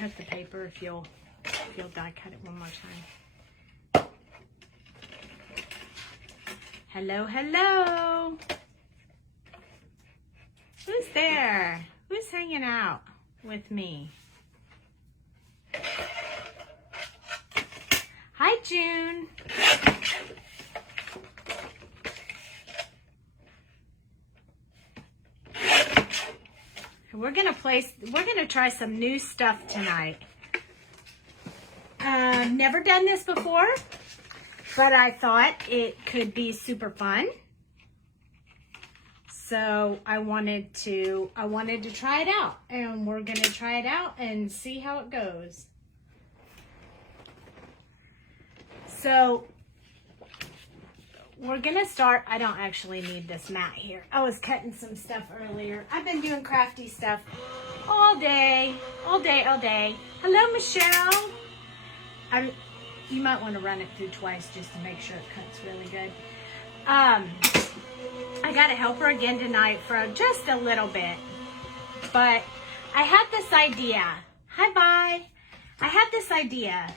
cut the paper if you'll die cut it one more time. Hello, hello. Who's there? Who's hanging out with me? Hi, June. We're gonna try some new stuff tonight. Never done this before, but I thought it could be super fun. So I wanted to try it out, and we're gonna try it out and see how it goes. So we're gonna start. I don't actually need this mat here. I was cutting some stuff earlier. I've been doing crafty stuff all day. Hello, Michelle. You might want to run it through twice just to make sure it cuts really good. I got a helper again tonight for just a little bit, but I had this idea. Hi, bye. I had this idea.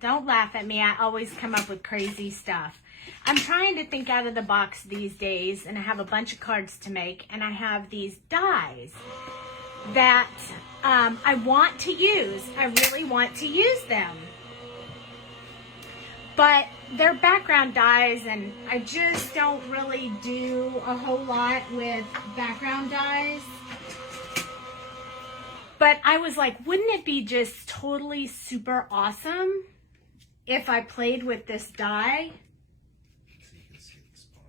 Don't laugh at me. I always come up with crazy stuff. I'm trying to think out of the box these days, and I have a bunch of cards to make, and I have these dies that I want to use. I really want to use them. But they're background dies, and I just don't really do a whole lot with background dies. But I was like, wouldn't it be just totally super awesome if I played with this die? So you can see the spot.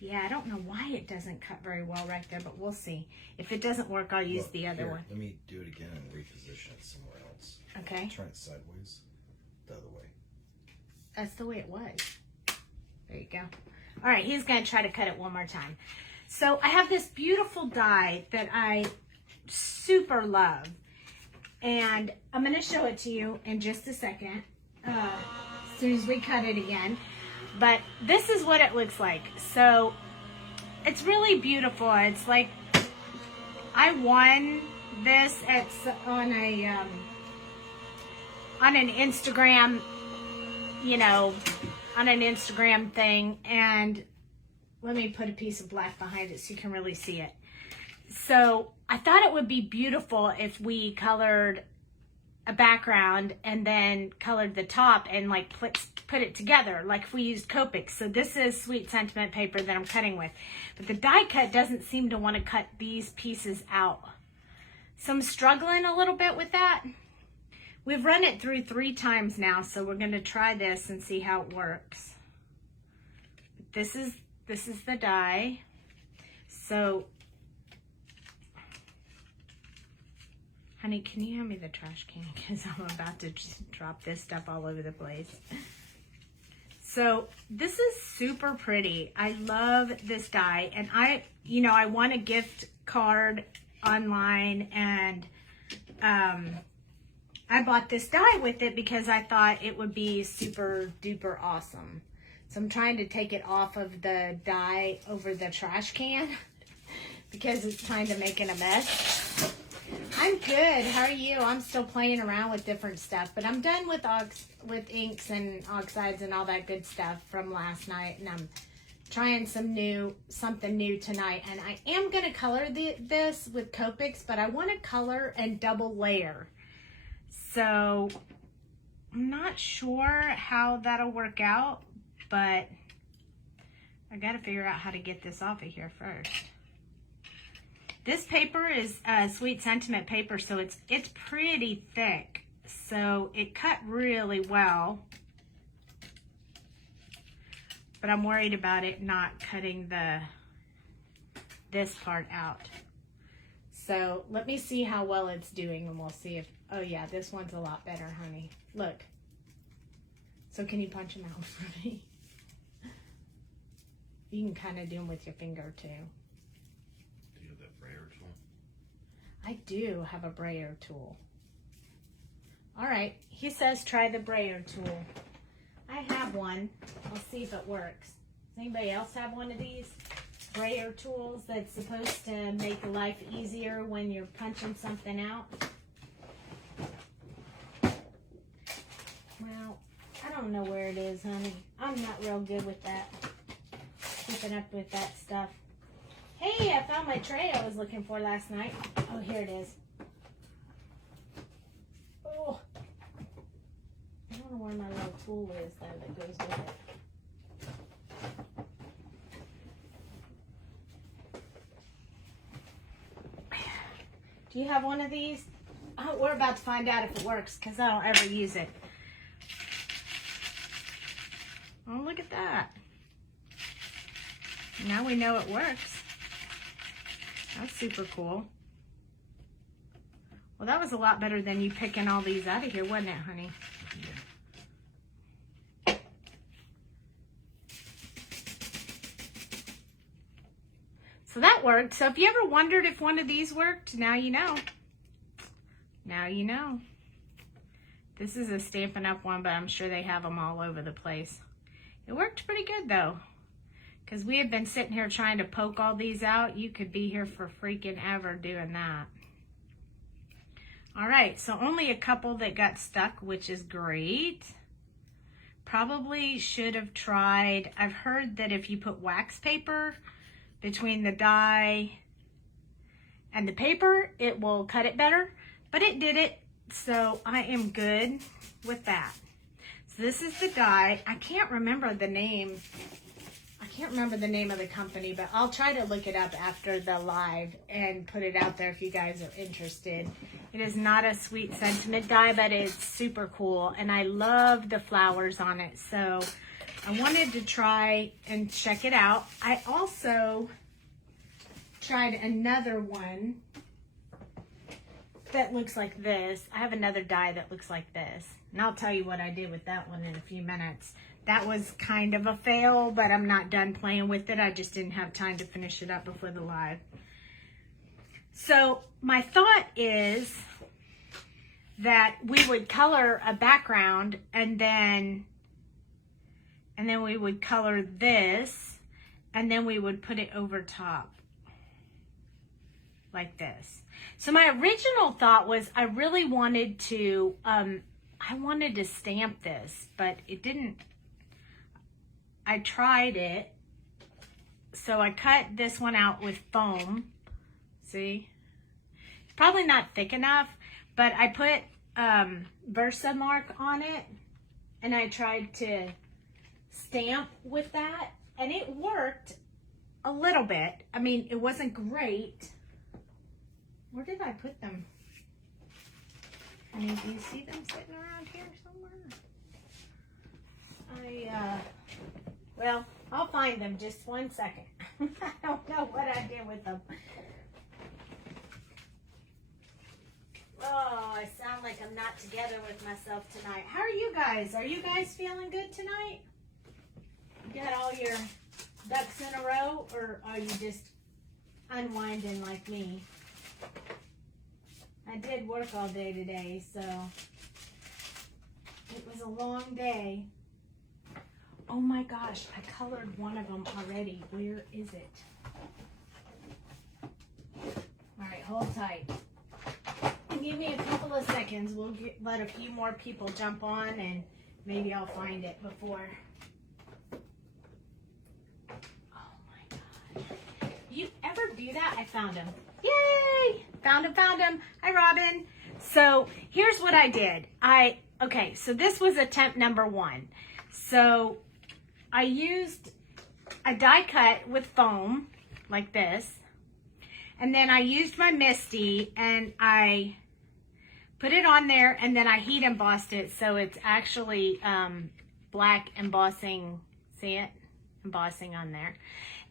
Yeah, I don't know why it doesn't cut very well right there, but we'll see. If it doesn't work, I'll use the other one. Let me do it again and reposition it somewhere else. Okay. Turn it sideways, the other way. That's the way it was. There you go. All right, he's going to try to cut it one more time. So I have this beautiful die that I super love. And I'm going to show it to you in just a second, as soon as we cut it again. But this is what it looks like. So it's really beautiful. It's like I won this on an Instagram, on an Instagram thing, and let me put a piece of black behind it so you can really see it. So I thought it would be beautiful if we colored a background and then colored the top and like put it together, like if we used copic. So this is Sweet Sentiment paper that I'm cutting with, but the die cut doesn't seem to want to cut these pieces out. So I'm struggling a little bit with that. We've run it through 3 times now, so we're going to try this and see how it works. This is the die. So, honey, can you hand me the trash can? Because I'm about to just drop this stuff all over the place. So this is super pretty. I love this die, and I won a gift card online, and I bought this die with it because I thought it would be super duper awesome. So I'm trying to take it off of the die over the trash can because it's kind of making a mess. I'm good. How are you? I'm still playing around with different stuff, but I'm done with inks and oxides and all that good stuff from last night, and I'm trying something new tonight. And I am going to color this with Copics, but I want to color and double layer. So I'm not sure how that'll work out, but I got to figure out how to get this off of here first. This paper is Sweet Sentiment paper, so it's pretty thick. So it cut really well, but I'm worried about it not cutting this part out. So let me see how well it's doing, and we'll see if, oh yeah, this one's a lot better, honey. Look. So can you punch them out for me? You can kind of do them with your finger too. Do you have that brayer tool? I do have a brayer tool. All right, he says try the brayer tool. I have one. I'll see if it works. Does anybody else have one of these brayer tools that's supposed to make life easier when you're punching something out? Well, I don't know where it is, honey. I'm not real good with that. Keeping up with that stuff. Hey, I found my tray I was looking for last night. Oh, here it is. Oh. I don't know where my little tool is, though, that goes with it. Do you have one of these? Oh, we're about to find out if it works, because I don't ever use it. Oh, look at that. Now we know it works. That's super cool. Well, that was a lot better than you picking all these out of here, wasn't it, honey? Yeah. So that worked. So if you ever wondered if one of these worked, now you know. Now you know. This is a Stampin' Up! One, but I'm sure they have them all over the place. It worked pretty good, though. Because we have been sitting here trying to poke all these out. You could be here for freaking ever doing that. All right, so only a couple that got stuck, which is great. Probably should have tried, I've heard that if you put wax paper between the die and the paper, it will cut it better. But it did it, so I am good with that. So this is the die. I can't remember the name. I can't remember the name of the company, but I'll try to look it up after the live and put it out there if you guys are interested. It is not a Sweet Sentiment die, but it's super cool, and I love the flowers on it, so I wanted to try and check it out. I also tried another one that looks like this. I have another die that looks like this, and I'll tell you what I did with that one in a few minutes. That was kind of a fail, but I'm not done playing with it. I just didn't have time to finish it up before the live. So my thought is that we would color a background and then we would color this, and then we would put it over top like this. So my original thought was I really wanted to, I wanted to stamp this, but it didn't. I tried it, so I cut this one out with foam. See? It's probably not thick enough, but I put Versamark on it, and I tried to stamp with that, and it worked a little bit. I mean, it wasn't great. Where did I put them? I mean, do you see them sitting around here somewhere? Well, I'll find them. Just one second. I don't know what I did with them. Oh, I sound like I'm not together with myself tonight. How are you guys? Are you guys feeling good tonight? You got all your ducks in a row, or are you just unwinding like me? I did work all day today, so it was a long day. Oh my gosh, I colored one of them already. Where is it? All right, hold tight. Give me a couple of seconds. We'll let a few more people jump on, and maybe I'll find it before. Oh my God. You ever do that? I found him. Yay! Found him. Hi, Robin. So here's what I did. Okay, so this was attempt number 1. So I used a die cut with foam like this, and then I used my Misty and I put it on there, and then I heat embossed it so it's actually black embossing. See it? Embossing on there.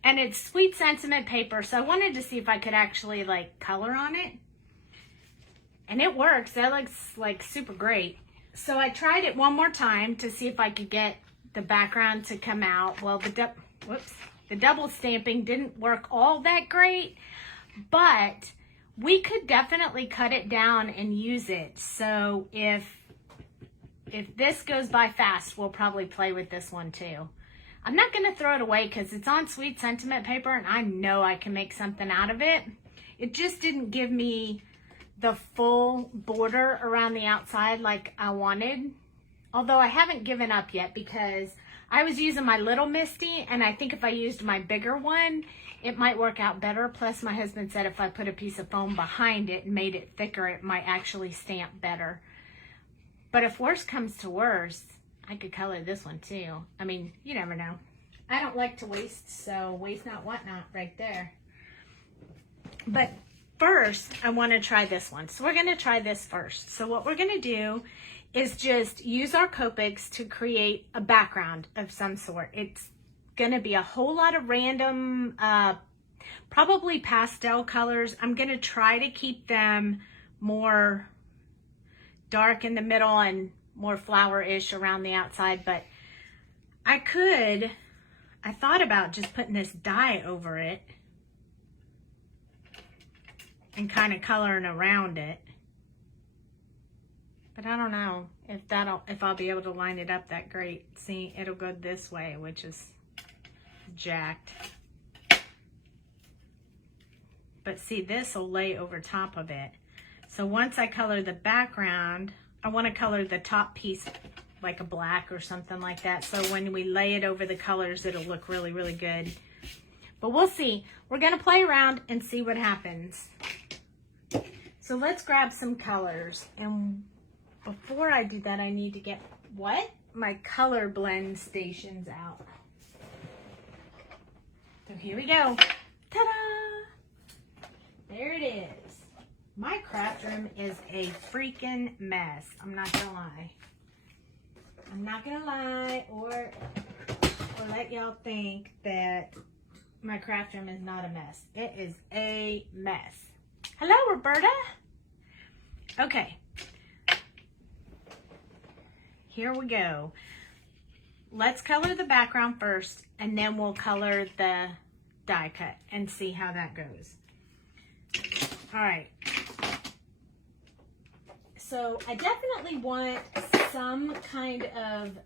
And it's Sweet Sentiment paper, so I wanted to see if I could actually like color on it. And it works. That looks like super great. So I tried it one more time to see if I could get the background to come out. Well, the double stamping didn't work all that great, but we could definitely cut it down and use it. So if this goes by fast, we'll probably play with this one too. I'm not going to throw it away because it's on Sweet Sentiment paper, and I know I can make something out of it. It just didn't give me the full border around the outside like I wanted. Although I haven't given up yet because I was using my little Misty, and I think if I used my bigger one, it might work out better. Plus, my husband said if I put a piece of foam behind it and made it thicker, it might actually stamp better. But if worse comes to worse, I could color this one too. I mean, you never know. I don't like to waste, so waste not, want not right there. But first, I want to try this one. So we're going to try this first. So what we're going to do is just use our copics to create a background of some sort. It's going to be a whole lot of random, probably pastel colors. I'm going to try to keep them more dark in the middle and more flower-ish around the outside, but I thought about just putting this dye over it and kind of coloring around it. But I don't know if I'll be able to line it up that great. See, it'll go this way, which is jacked. But see, this will lay over top of it. So once I color the background, I want to color the top piece like a black or something like that. So when we lay it over the colors, it'll look really, really good. But we'll see. We're going to play around and see what happens. So let's grab some colors. And before I do that, I need to get my color blend stations out. So here we go. Ta-da! There it is. My craft room is a freaking mess. I'm not gonna lie. I'm not gonna lie or let y'all think that my craft room is not a mess. It is a mess. Hello, Roberta. Okay. Here we go. Let's color the background first, and then we'll color the die cut and see how that goes. All right. So I definitely want some kind of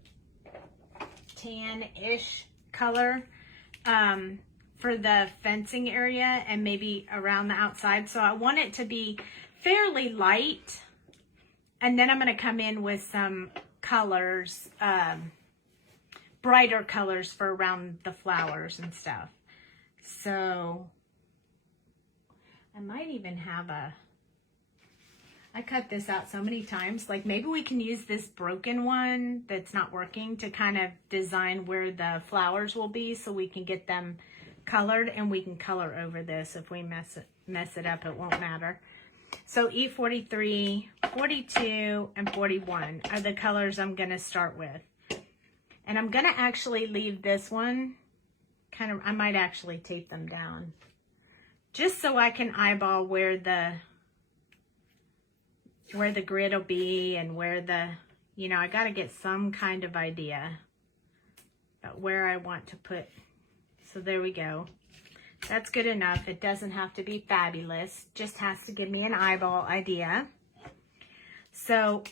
tan-ish color for the fencing area and maybe around the outside. So I want it to be fairly light. And then I'm going to come in with some colors, brighter colors for around the flowers and stuff. So I might even have I cut this out so many times, like maybe we can use this broken one that's not working to kind of design where the flowers will be so we can get them colored, and we can color over this. If we mess it up, it won't matter. So E43, 42, and 41 are the colors I'm going to start with. And I'm going to actually leave this one I might actually tape them down just so I can eyeball where the grid will be and where I got to get some kind of idea about where I want to put. So there we go. That's good enough. It doesn't have to be fabulous. Just has to give me an eyeball idea. So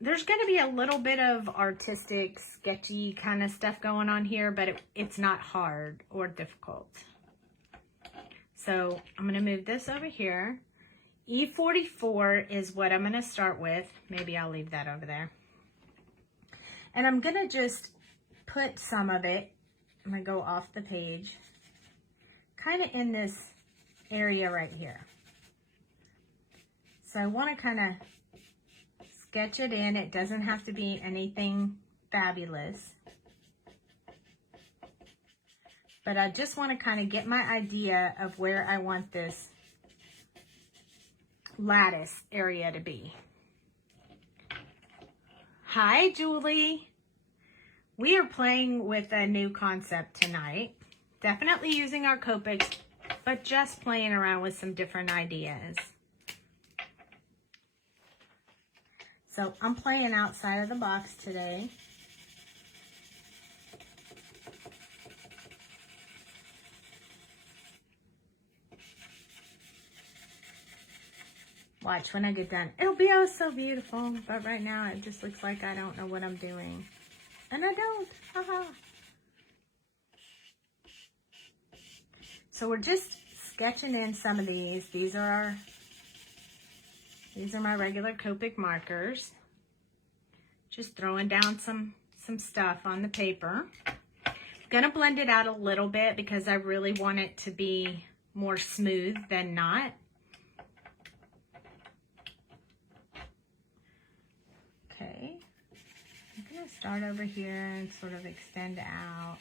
there's going to be a little bit of artistic, sketchy kind of stuff going on here, but it's not hard or difficult. So I'm going to move this over here. E44 is what I'm going to start with. Maybe I'll leave that over there. And I'm going to just put some of it, I'm going to go off the page, kind of in this area right here. So I want to kind of sketch it in. It doesn't have to be anything fabulous. But I just want to kind of get my idea of where I want this lattice area to be. Hi, Julie. We are playing with a new concept tonight. Definitely using our copics, but just playing around with some different ideas. So I'm playing outside of the box today. Watch when I get done. It'll be oh so beautiful. But right now it just looks like I don't know what I'm doing. And I don't. Haha. So we're just sketching in some of these. These are my regular Copic markers. Just throwing down some stuff on the paper. I'm gonna blend it out a little bit because I really want it to be more smooth than not. Okay, I'm gonna start over here and sort of extend out.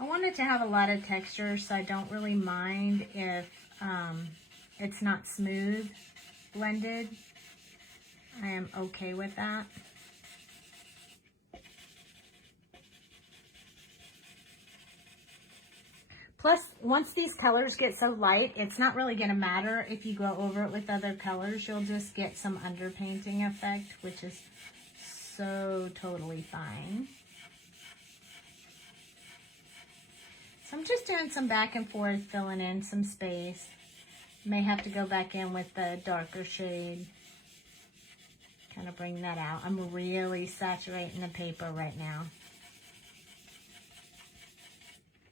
I want it to have a lot of texture, so I don't really mind if it's not smooth blended. I am okay with that. Plus, once these colors get so light, it's not really going to matter if you go over it with other colors. You'll just get some underpainting effect, which is so totally fine. So I'm just doing some back and forth, filling in some space. May have to go back in with the darker shade. Kind of bring that out. I'm really saturating the paper right now.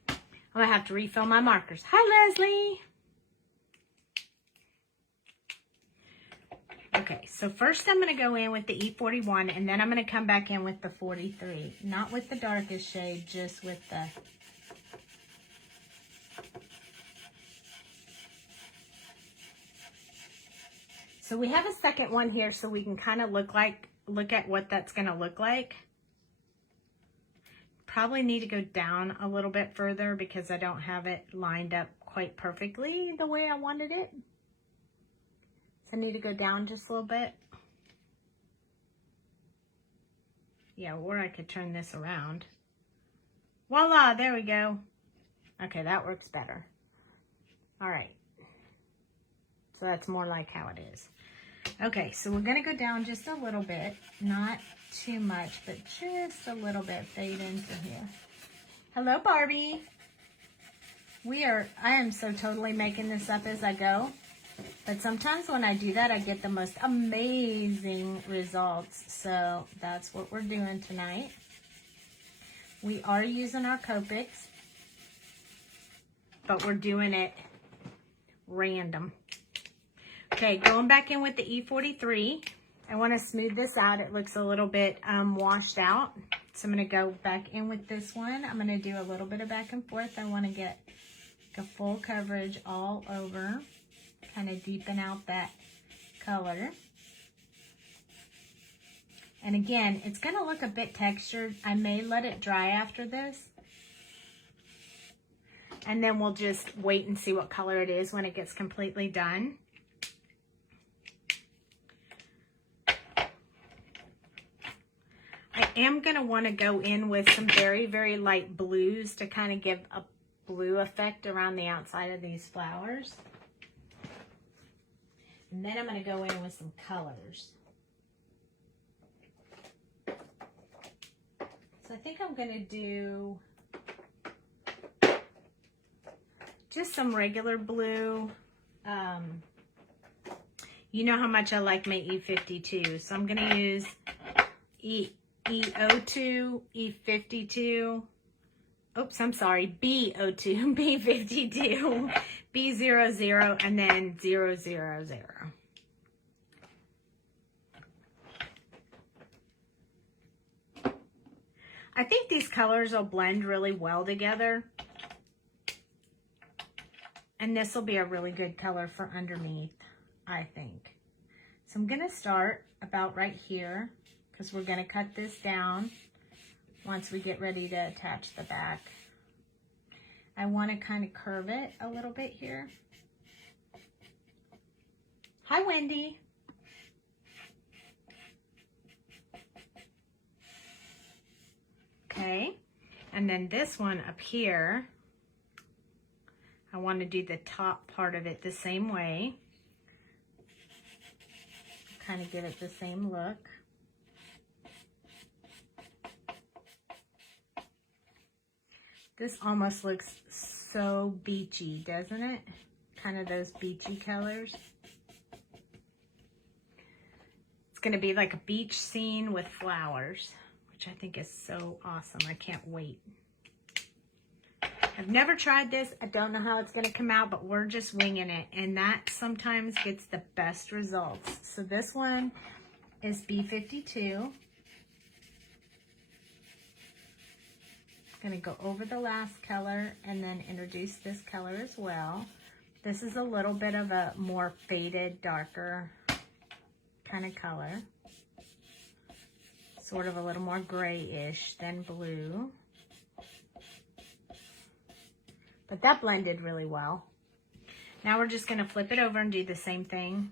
I'm gonna have to refill my markers. Hi, Leslie. Okay, so first I'm gonna go in with the E41 and then I'm gonna come back in with the 43. Not with the darkest shade, just with the So we have a second one here so we can kind of look at what that's going to look like. Probably need to go down a little bit further because I don't have it lined up quite perfectly the way I wanted it. So I need to go down just a little bit. Yeah, or I could turn this around. Voila, there we go. Okay, that works better. All right. So that's more like how it is. Okay, so we're going to go down just a little bit. Not too much, but just a little bit. Fade into here. Hello, Barbie. I am so totally making this up as I go. But sometimes when I do that, I get the most amazing results. So that's what we're doing tonight. We are using our copics, but we're doing it random. Okay, going back in with the E43. I want to smooth this out. It looks a little bit washed out. So I'm going to go back in with this one. I'm going to do a little bit of back and forth. I want to get a full coverage all over. Kind of deepen out that color. And again, it's going to look a bit textured. I may let it dry after this. And then we'll just wait and see what color it is when it gets completely done. I am going to want to go in with some very, very light blues to kind of give a blue effect around the outside of these flowers. And then I'm going to go in with some colors. So I think I'm going to do just some regular blue. You know how much I like my E52. So I'm going to use E02, E52. Oops, I'm sorry. B02, B52, B00, and then 000. I think these colors will blend really well together. And this will be a really good color for underneath, I think. So I'm going to start about right here because we're going to cut this down once we get ready to attach the back. I want to kind of curve it a little bit here. Hi, Wendy. Okay, and then this one up here, I want to do the top part of it the same way. Kind of give it the same look. This almost looks so beachy, doesn't it? Kind of those beachy colors. It's going to be like a beach scene with flowers, which I think is so awesome. I can't wait. I've never tried this. I don't know how it's going to come out, but we're just winging it. And that sometimes gets the best results. So this one is B52. Going to go over the last color and then introduce this color as well. This is a little bit of a more faded, darker kind of color. Sort of a little more grayish than blue. But that blended really well. Now we're just going to flip it over and do the same thing.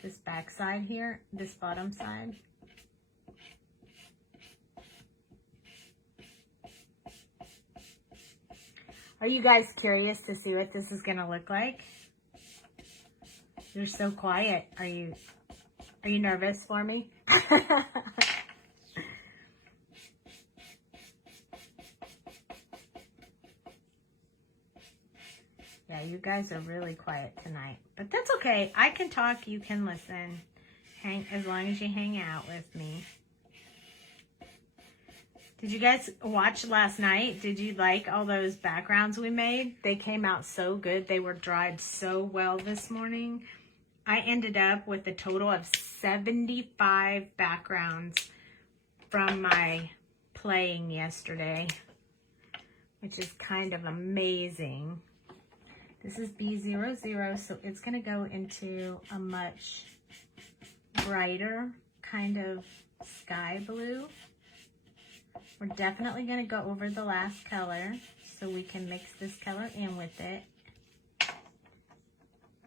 This back side here, this bottom side. Are you guys curious to see what this is going to look like? You're so quiet. Are you nervous for me? Yeah, you guys are really quiet tonight. But that's okay. I can talk, you can listen. As long as you hang out with me. Did you guys watch last night? Did you like all those backgrounds we made? They came out so good. They were dried so well this morning. I ended up with a total of 75 backgrounds from my playing yesterday, which is kind of amazing. This is B00, so it's going to go into a much brighter kind of sky blue. We're definitely going to go over the last color so we can mix this color in with it.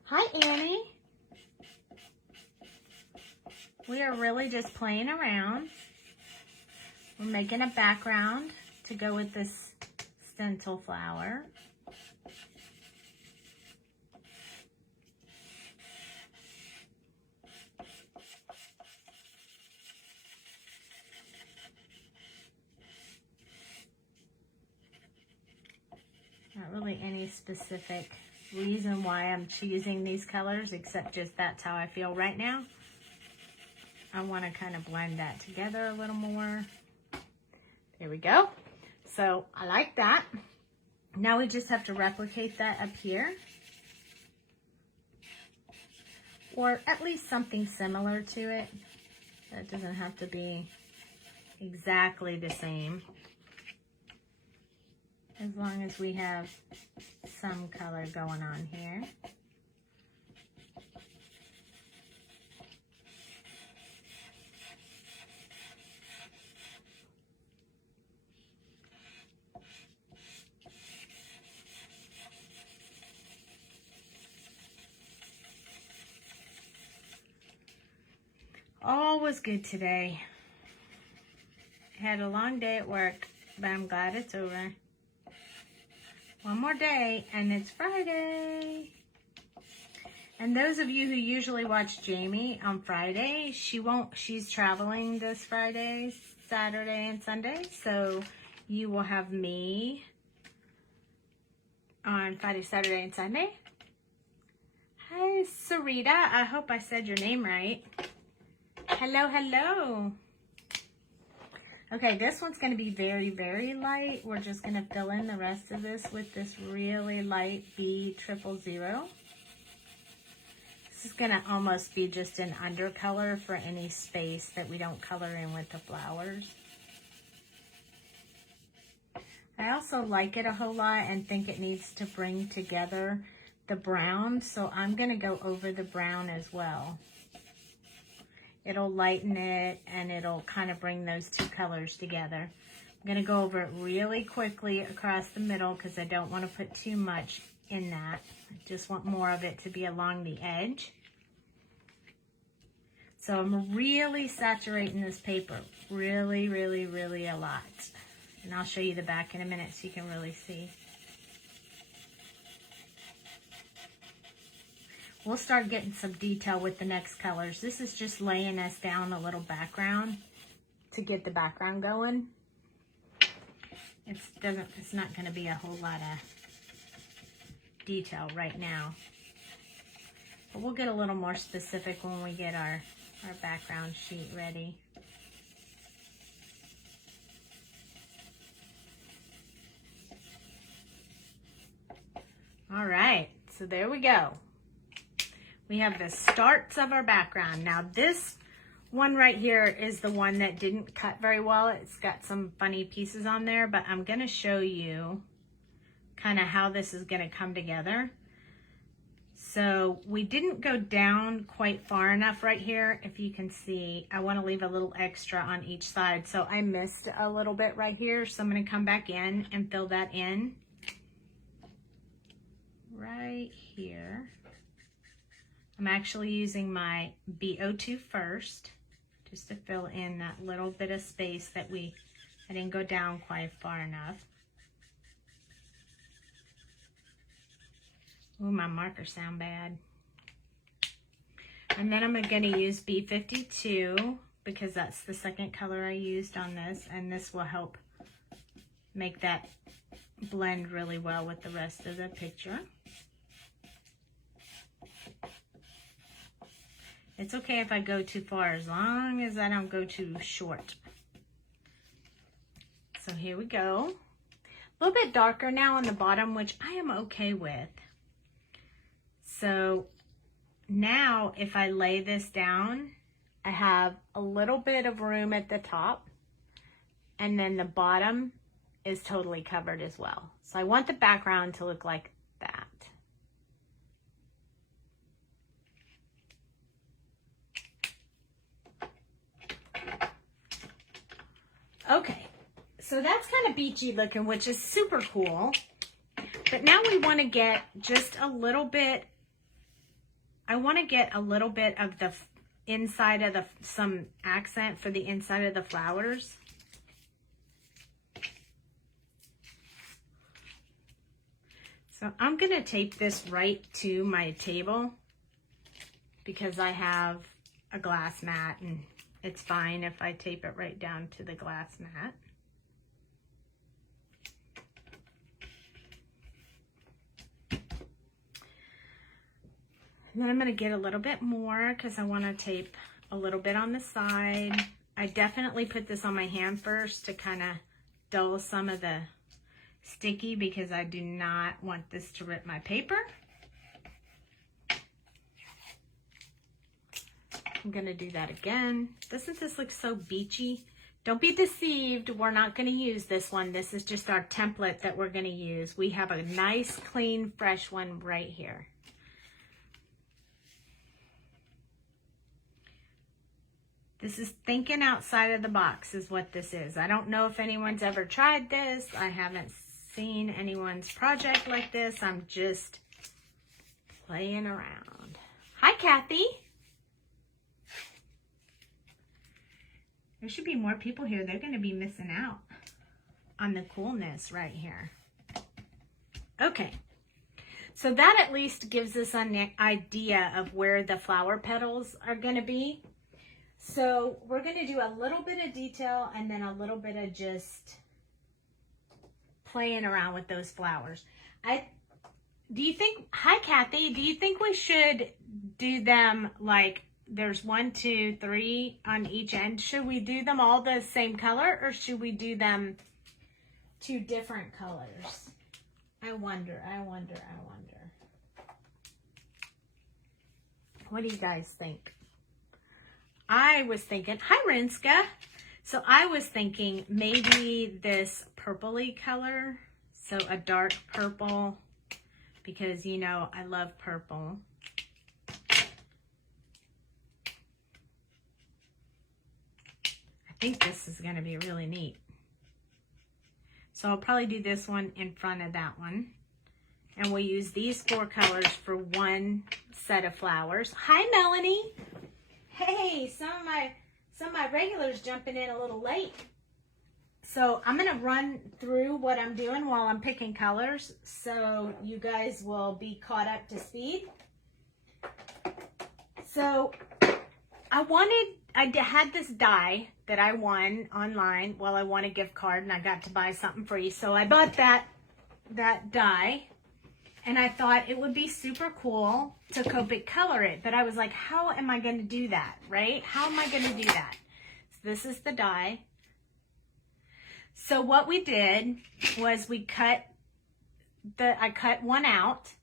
Hi, Annie. We are really just playing around. We're making a background to go with this stencil flower. Not really any specific reason why I'm choosing these colors, except just that's how I feel right now. I want to kind of blend that together a little more. There we go. So I like that. Now we just have to replicate that up here. Or at least something similar to it. That doesn't have to be exactly the same. As long as we have some color going on here. All was good today. Had a long day at work, but I'm glad it's over. One more day, and it's Friday. And those of you who usually watch Jamie on Friday, she's traveling this Friday, Saturday, and Sunday. So you will have me on Friday, Saturday, and Sunday. Hi, Sarita. I hope I said your name right. Hello, hello. Okay, this one's going to be very, very light. We're just going to fill in the rest of this with this really light B000. This is going to almost be just an undercolor for any space that we don't color in with the flowers. I also like it a whole lot and think it needs to bring together the brown, so I'm going to go over the brown as well. It'll lighten it and it'll kind of bring those two colors together. I'm going to go over it really quickly across the middle because I don't want to put too much in that. I just want more of it to be along the edge. So I'm really saturating this paper. Really, really, really a lot. And I'll show you the back in a minute so you can really see. We'll start getting some detail with the next colors. This is just laying us down a little background to get the background going. It's not going to be a whole lot of detail right now. But we'll get a little more specific when we get our background sheet ready. All right, so there we go. We have the starts of our background. Now this one right here is the one that didn't cut very well. It's got some funny pieces on there, but I'm gonna show you kind of how this is gonna come together. So we didn't go down quite far enough right here. If you can see, I wanna leave a little extra on each side. So I missed a little bit right here. So I'm gonna come back in and fill that in right here. I'm actually using my BO2 first, just to fill in that little bit of space that I didn't go down quite far enough. Ooh, my markers sound bad. And then I'm gonna use B52 because that's the second color I used on this, and this will help make that blend really well with the rest of the picture. It's okay if I go too far as long as I don't go too short. So here we go. A little bit darker now on the bottom, which I am okay with. So now if I lay this down, I have a little bit of room at the top, and then the bottom is totally covered as well. So I want the background to look like that. Okay, so that's kind of beachy looking, which is super cool. But now we want to get just a little bit, I want to get a little bit of the inside of some accent for the inside of the flowers. So I'm going to tape this right to my table because I have a glass mat, and it's fine if I tape it right down to the glass mat. And then I'm going to get a little bit more because I want to tape a little bit on the side. I definitely put this on my hand first to kind of dull some of the sticky because I do not want this to rip my paper. I'm going to do that again. Doesn't this look so beachy? Don't be deceived. We're not going to use this one. This is just our template that we're going to use. We have a nice, clean, fresh one right here. This is thinking outside of the box is what this is. I don't know if anyone's ever tried this. I haven't seen anyone's project like this. I'm just playing around. Hi, Kathy. There should be more people here. They're going to be missing out on the coolness right here. Okay. So that at least gives us an idea of where the flower petals are going to be. So we're going to do a little bit of detail and then a little bit of just playing around with those flowers. Hi Kathy, do you think we should do them like there's 1, 2, 3 on each end? Should we do them all the same color or should we do them 2 different colors? I wonder. What do you guys think? I was thinking, hi Rinska. So I was thinking maybe this purpley color. So a dark purple, because you know, I love purple. I think this is going to be really neat. So I'll probably do this one in front of that one. And we'll use these 4 colors for one set of flowers. Hi Melanie. Hey, some of my regulars jumping in a little late. So I'm going to run through what I'm doing while I'm picking colors so you guys will be caught up to speed. So I had this die that I won online. Well, I won a gift card and I got to buy something free. So I bought that die. And I thought it would be super cool to copic color it. But I was like, how am I going to do that, right? How am I going to do that? So this is the die. So what we did was we cut I cut one out,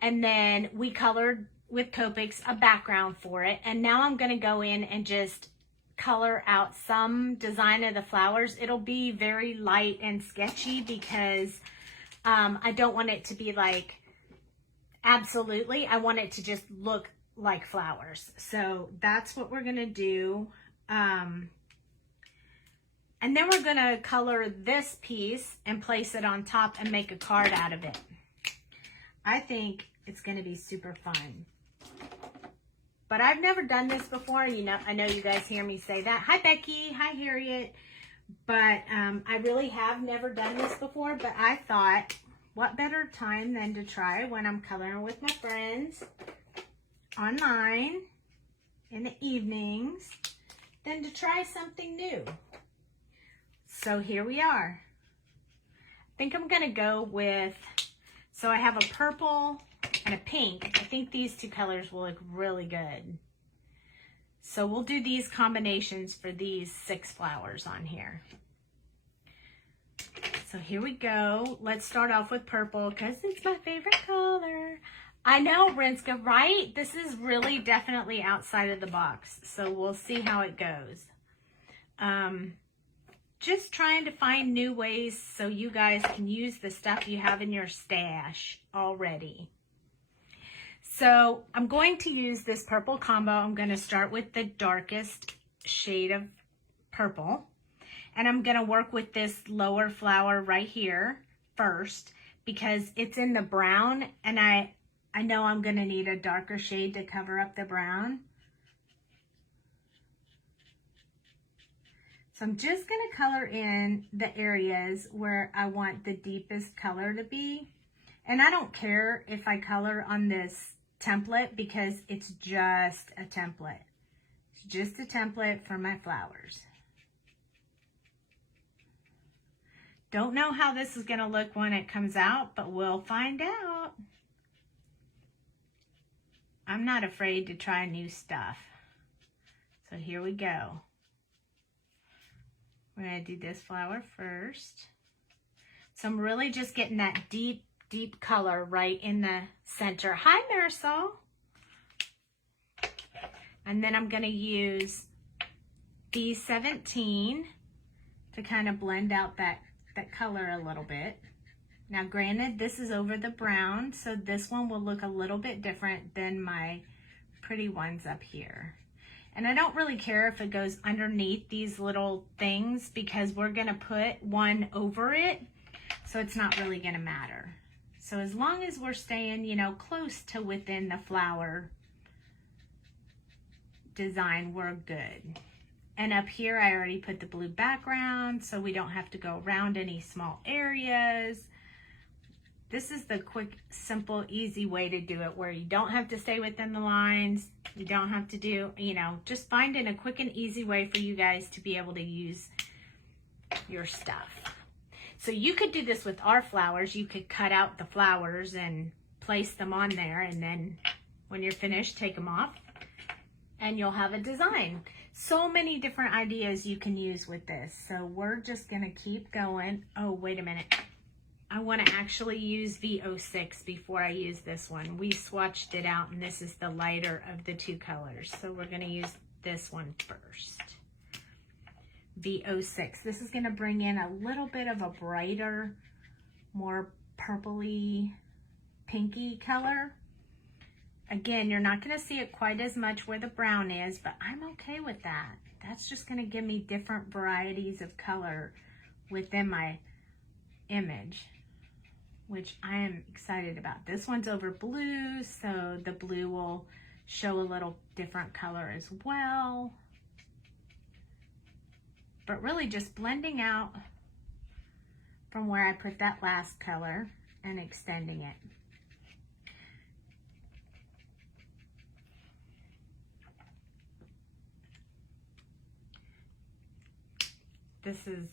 and then we colored with Copics a background for it. And now I'm gonna go in and just color out some design of the flowers. It'll be very light and sketchy because I don't want it to be like absolutely. I want it to just look like flowers. So that's what we're gonna do. And then we're gonna color this piece and place it on top and make a card out of it. I think it's gonna be super fun. But I've never done this before. You know, I know you guys hear me say that. Hi, Becky. Hi, Harriet. But I really have never done this before. But I thought, what better time than to try when I'm coloring with my friends online in the evenings than to try something new. So here we are. I think I'm going to go with, so I have a purple and a pink. I think these two colors will look really good. So we'll do these combinations for these 6 flowers on here. So here we go. Let's start off with purple because it's my favorite color. I know, Rinska, right? This is really definitely outside of the box. So we'll see how it goes. Just trying to find new ways so you guys can use the stuff you have in your stash already. So I'm going to use this purple combo. I'm going to start with the darkest shade of purple. And I'm going to work with this lower flower right here first because it's in the brown. And I know I'm going to need a darker shade to cover up the brown. So I'm just going to color in the areas where I want the deepest color to be. And I don't care if I color on this template because it's just a template. It's just a template for my flowers. Don't know how this is going to look when it comes out, but we'll find out. I'm not afraid to try new stuff. So here we go. We're going to do this flower first. So I'm really just getting that deep, deep color right in the center. Hi, Marisol. And then I'm going to use B17 to kind of blend out that color a little bit. Now, granted, this is over the brown, so this one will look a little bit different than my pretty ones up here. And I don't really care if it goes underneath these little things because we're going to put one over it, so it's not really going to matter. So as long as we're staying, you know, close to within the flower design, we're good. And up here, I already put the blue background, so we don't have to go around any small areas. This is the quick, simple, easy way to do it where you don't have to stay within the lines. You don't have to do, you know, just finding a quick and easy way for you guys to be able to use your stuff. So you could do this with our flowers. You could cut out the flowers and place them on there, and then when you're finished, take them off and you'll have a design. So many different ideas you can use with this. So we're just gonna keep going. Oh, wait a minute. I want to actually use V06 before I use this one. We swatched it out, and this is the lighter of the 2 colors. So we're going to use this one first. V06. This is going to bring in a little bit of a brighter, more purpley, pinky color. Again, you're not going to see it quite as much where the brown is, but I'm okay with that. That's just going to give me different varieties of color within my image, which I am excited about. This one's over blue, so the blue will show a little different color as well. But really just blending out from where I put that last color and extending it. This is,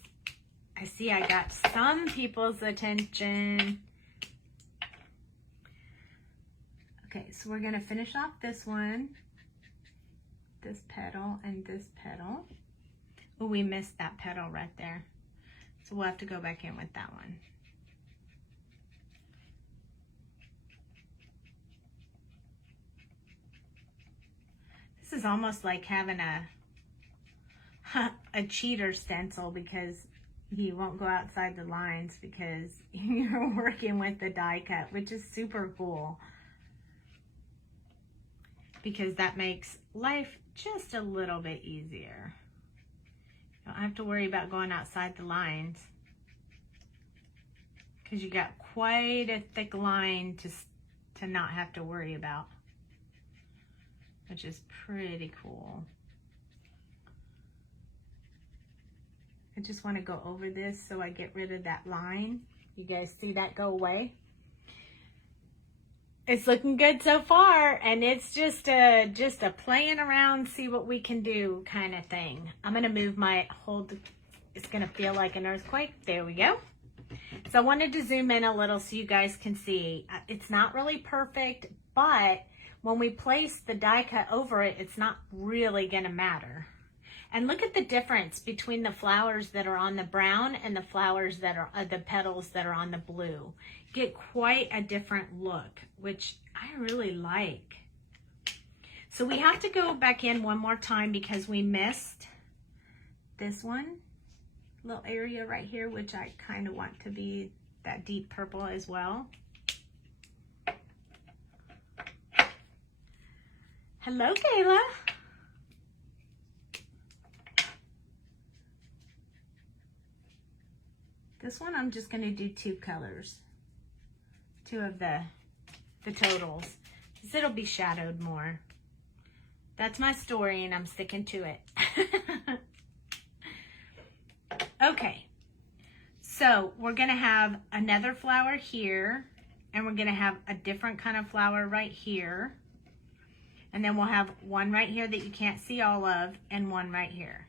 I see I got some people's attention. Okay, so we're gonna finish off this one, this petal and this petal. Oh, we missed that petal right there. So we'll have to go back in with that one. is almost like having a cheater stencil, because you won't go outside the lines because you're working with the die cut, which is super cool, because that makes life just a little bit easier. You don't have to worry about going outside the lines, because you got quite a thick line to not have to worry about, which is pretty cool. I just want to go over this so I get rid of that line. You guys see that go away? It's looking good so far, and it's just a playing around, see what we can do kind of thing. I'm going to move my hold. It's going to feel like an earthquake. There we go. So I wanted to zoom in a little so you guys can see. It's not really perfect, but when we place the die cut over it, it's not really going to matter. And look at the difference between the flowers that are on the brown and the flowers that are the petals that are on the blue. Get quite a different look, which I really like. So we have to go back in one more time because we missed this one little area right here, which I kind of want to be that deep purple as well. Hello, Kayla. This one I'm just going to do 2 colors, 2 of the totals, because it'll be shadowed more. That's my story and I'm sticking to it. Okay, so we're going to have another flower here, and we're going to have a different kind of flower right here, and then we'll have one right here that you can't see all of, and one right here.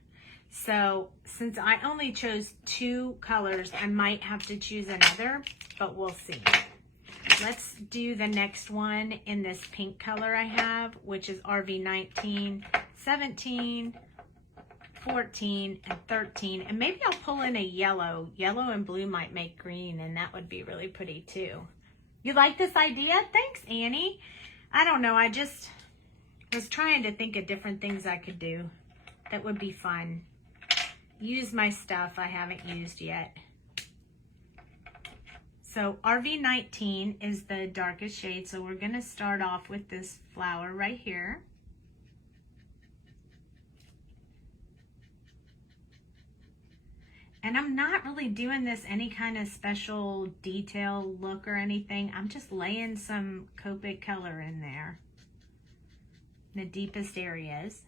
So since I only chose 2 colors, I might have to choose another, but we'll see. Let's do the next one in this pink color I have, which is RV 19, 17, 14, and 13. And maybe I'll pull in a yellow. Yellow and blue might make green, and that would be really pretty too. You like this idea? Thanks, Annie. I don't know. I just was trying to think of different things I could do that would be fun. Use my stuff I haven't used yet. So RV 19 is the darkest shade, so we're going to start off with this flower right here. And I'm not really doing this any kind of special detail look or anything. I'm just laying some copic color in there, in the deepest areas.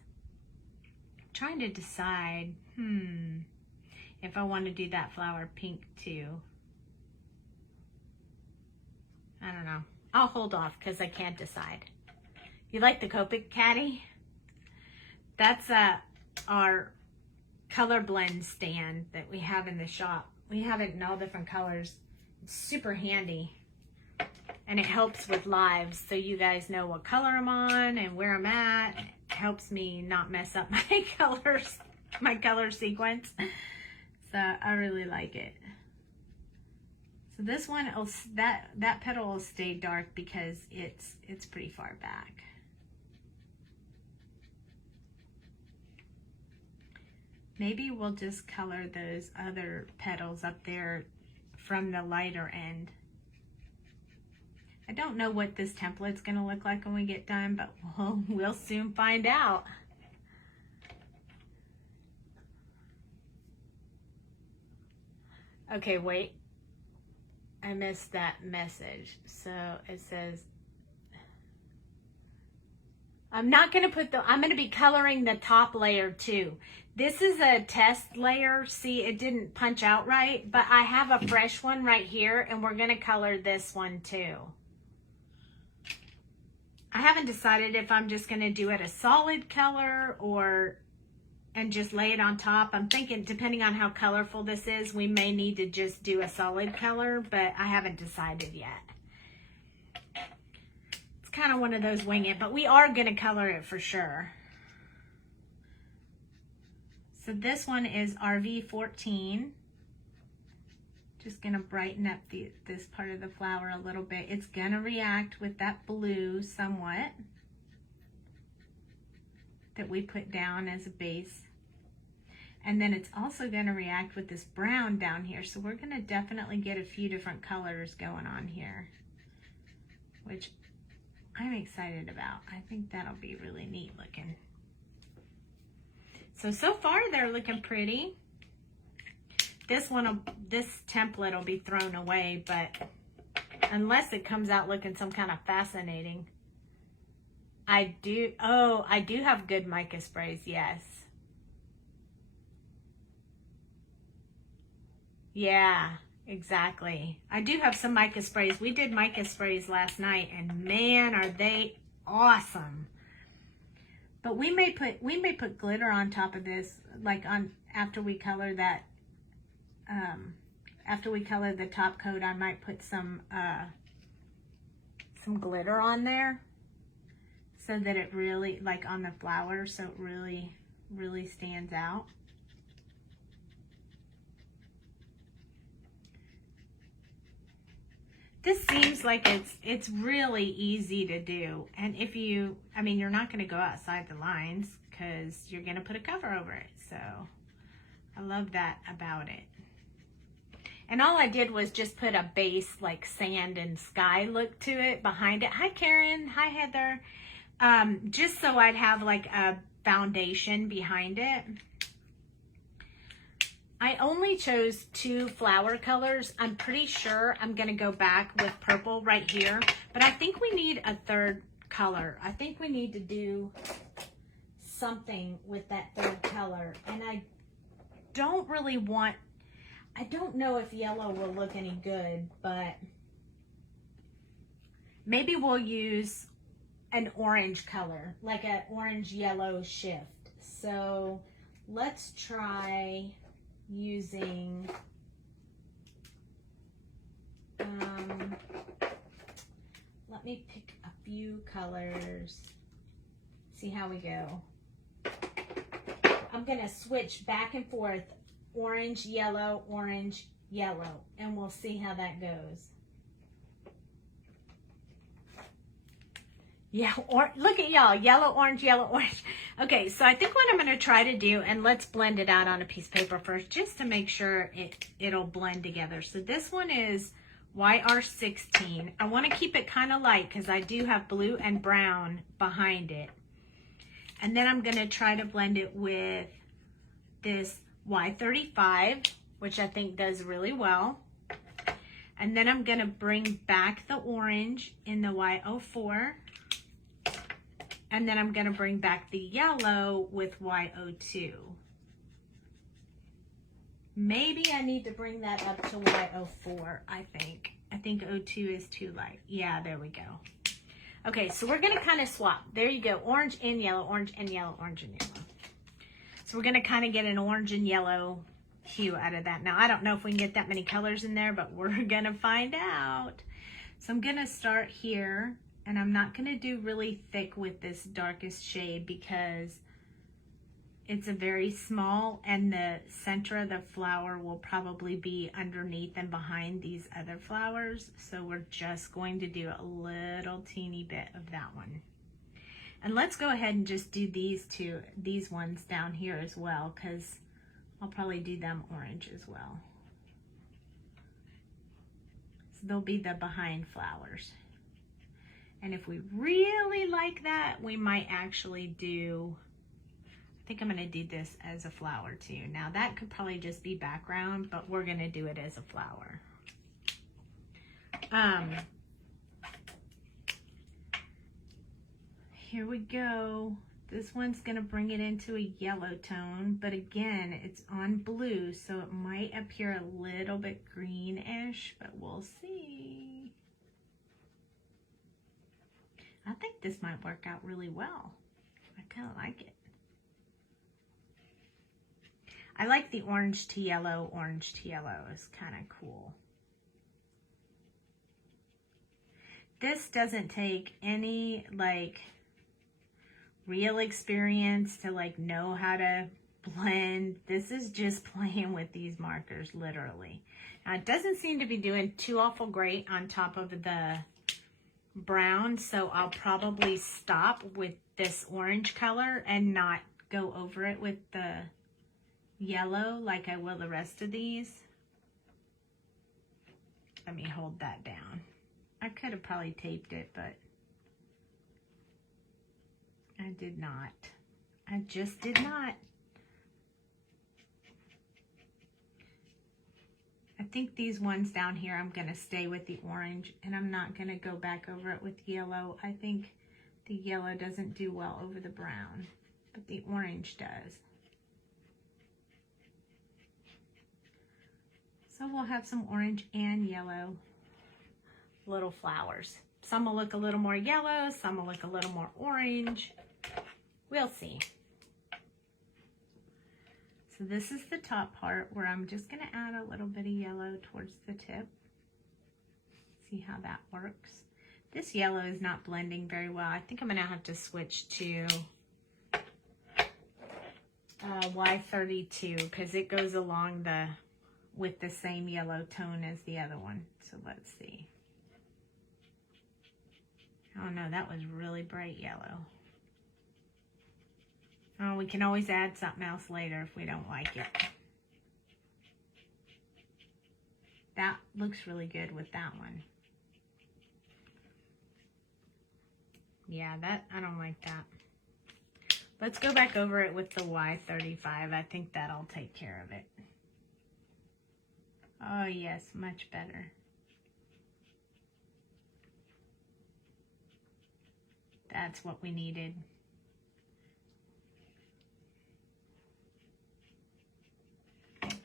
Trying to decide, if I want to do that flower pink too. I don't know. I'll hold off because I can't decide. You like the copic, Caddy? That's our color blend stand that we have in the shop. We have it in all different colors. It's super handy. And it helps with lives, so you guys know what color I'm on and where I'm at. It helps me not mess up my colors, my color sequence. So I really like it. So this one, that petal will stay dark because it's pretty far back. Maybe we'll just color those other petals up there from the lighter end. I don't know what this template's going to look like when we get done, but we'll soon find out. Okay, wait. I missed that message. So it says, I'm not going to put I'm going to be coloring the top layer too. This is a test layer. See, it didn't punch out right, but I have a fresh one right here, and we're going to color this one too. I haven't decided if I'm just going to do it a solid color and just lay it on top. I'm thinking, depending on how colorful this is, we may need to just do a solid color, but I haven't decided yet. It's kind of one of those wing it, but we are going to color it for sure. So this one is RV 14. Just going to brighten up this part of the flower a little bit. It's going to react with that blue somewhat. that we put down as a base. And then it's also going to react with this brown down here. So we're going to definitely get a few different colors going on here, which I'm excited about. I think that'll be really neat looking. So far they're looking pretty. This template will be thrown away, but unless it comes out looking some kind of fascinating. I do have good mica sprays, yes. Yeah, exactly. I do have some mica sprays. We did mica sprays last night, and man, are they awesome. But we may put glitter on top of this, like after we color that. After we color the top coat, I might put some glitter on there, so that it really, like on the flower, so it really stands out. This seems like it's really easy to do. And if you, I mean, you're not going to go outside the lines because you're going to put a cover over it. So I love that about it. And all I did was just put a base like sand and sky look to it behind it. Hi, Karen. Hi, Heather. Just so I'd have like a foundation behind it. I only chose 2 flower colors. I'm pretty sure I'm going to go back with purple right here. But I think we need a 3rd color. I think we need to do something with that 3rd color. And I don't really want... I don't know if yellow will look any good, but maybe we'll use an orange color, like an orange-yellow shift. So let's try using let me pick a few colors, see how we go. I'm gonna switch back and forth, orange, yellow, and we'll see how that goes. Yeah, or look at y'all, yellow, orange. Okay, so I think what I'm going to try to do, and let's blend it out on a piece of paper first, just to make sure it'll blend together. So this one is YR16. I want to keep it kind of light because I do have blue and brown behind it. And then I'm going to try to blend it with this Y35, which I think does really well. And then I'm going to bring back the orange in the Y04. And then I'm going to bring back the yellow with Y02. Maybe I need to bring that up to Y04, I think. I think 02 is too light. Yeah, there we go. Okay, so we're going to kind of swap. There you go. Orange and yellow, orange and yellow, orange and yellow. So we're going to kind of get an orange and yellow hue out of that. Now, I don't know if we can get that many colors in there, but we're going to find out. So I'm going to start here. And I'm not going to do really thick with this darkest shade because it's a very small, and the center of the flower will probably be underneath and behind these other flowers. So we're just going to do a little teeny bit of that one. And let's go ahead and just do these ones down here as well, because I'll probably do them orange as well. So they'll be the behind flowers. And if we really like that, we might actually do, I think I'm going to do this as a flower too. Now that could probably just be background, but we're going to do it as a flower. Here we go. This one's going to bring it into a yellow tone, but again, it's on blue, so it might appear a little bit greenish, but we'll see. I think this might work out really well. I kind of like it. I like the orange to yellow is kind of cool. This doesn't take any like real experience to like know how to blend. This is just playing with these markers, literally. Now it doesn't seem to be doing too awful great on top of the brown, so I'll probably stop with this orange color and not go over it with the yellow like I will the rest of these. Let me hold that down. I could have probably taped it, but I did not. I just did not. I think these ones down here, I'm going to stay with the orange, and I'm not going to go back over it with yellow. I think the yellow doesn't do well over the brown, but the orange does. So we'll have some orange and yellow little flowers. Some will look a little more yellow, some will look a little more orange. We'll see. So this is the top part where I'm just going to add a little bit of yellow towards the tip. See how that works. This yellow is not blending very well. I think I'm going to have to switch to Y32 because it goes along with the same yellow tone as the other one. So let's see. Oh no, that was really bright yellow. Oh, we can always add something else later if we don't like it. That looks really good with that one. Yeah, I don't like that. Let's go back over it with the Y35. I think that'll take care of it. Oh yes, much better. That's what we needed.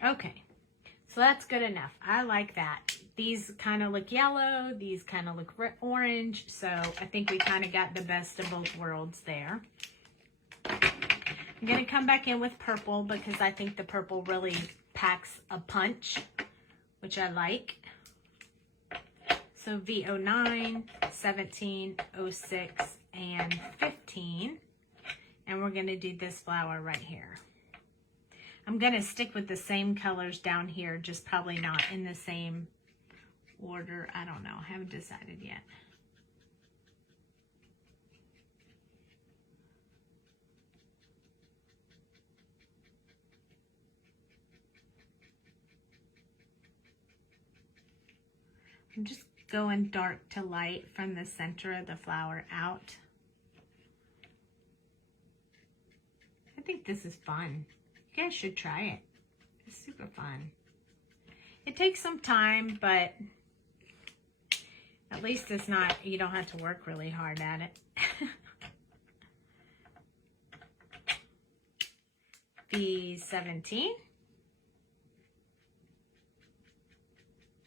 Okay, so that's good enough. I like that. These kind of look yellow, these kind of look orange, so I think we kind of got the best of both worlds there. I'm going to come back in with purple because I think the purple really packs a punch, which I like. So V09, 17, 06, and 15. And we're going to do this flower right here. I'm going to stick with the same colors down here, just probably not in the same order. I don't know. I haven't decided yet. I'm just going dark to light from the center of the flower out. I think this is fun. You guys should try it. It's super fun. It takes some time, but at least it's not, you don't have to work really hard at it. V17.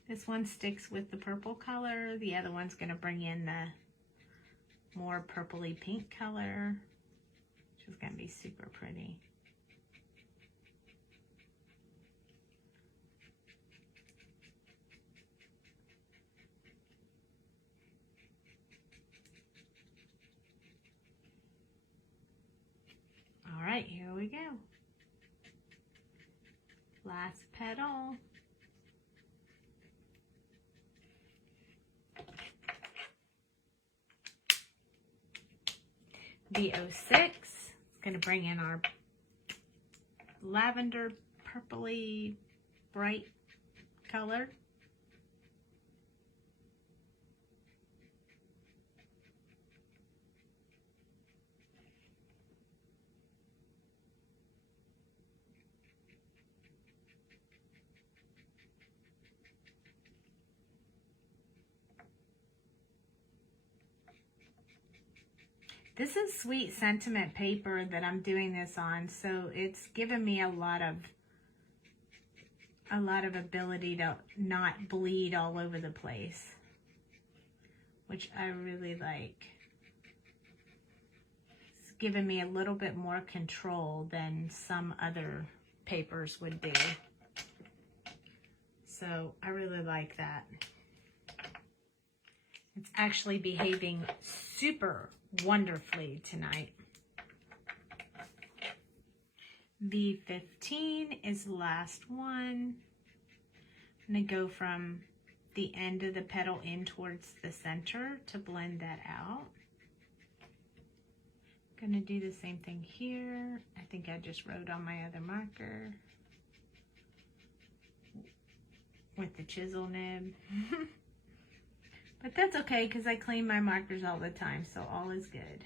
This one sticks with the purple color. The other one's going to bring in the more purpley pink color, which is going to be super pretty. All right, here we go. Last petal. V06 is going to bring in our lavender purpley bright color. This is sweet sentiment paper that I'm doing this on, so it's given me a lot of ability to not bleed all over the place, which I really like. It's given me a little bit more control than some other papers would do. So I really like that. It's actually behaving super wonderfully tonight. V15 is the last one. I'm going to go from the end of the petal in towards the center to blend that out. Gonna do the same thing here. I think I just wrote on my other marker with the chisel nib. But that's okay because I clean my markers all the time, so all is good.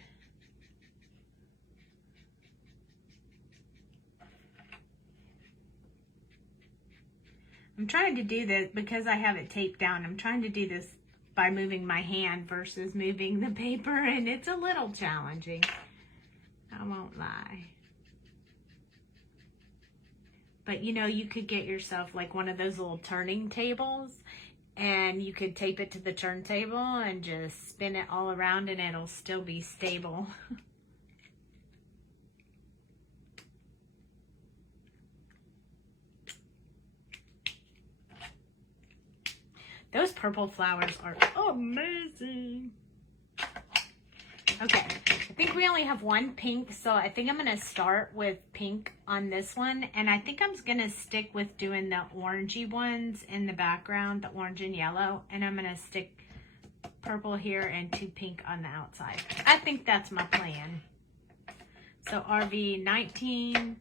I'm trying to do this because I have it taped down. I'm trying to do this by moving my hand versus moving the paper, and it's a little challenging. I won't lie. But you know, you could get yourself like one of those little turning tables, and you could tape it to the turntable and just spin it all around and it'll still be stable. Those purple flowers are amazing. Okay, I think we only have one pink, so I think I'm gonna start with pink on this one, and I think I'm gonna stick with doing the orangey ones in the background, the orange and yellow, and I'm gonna stick purple here and 2 pink on the outside. I think that's my plan. So RV 19,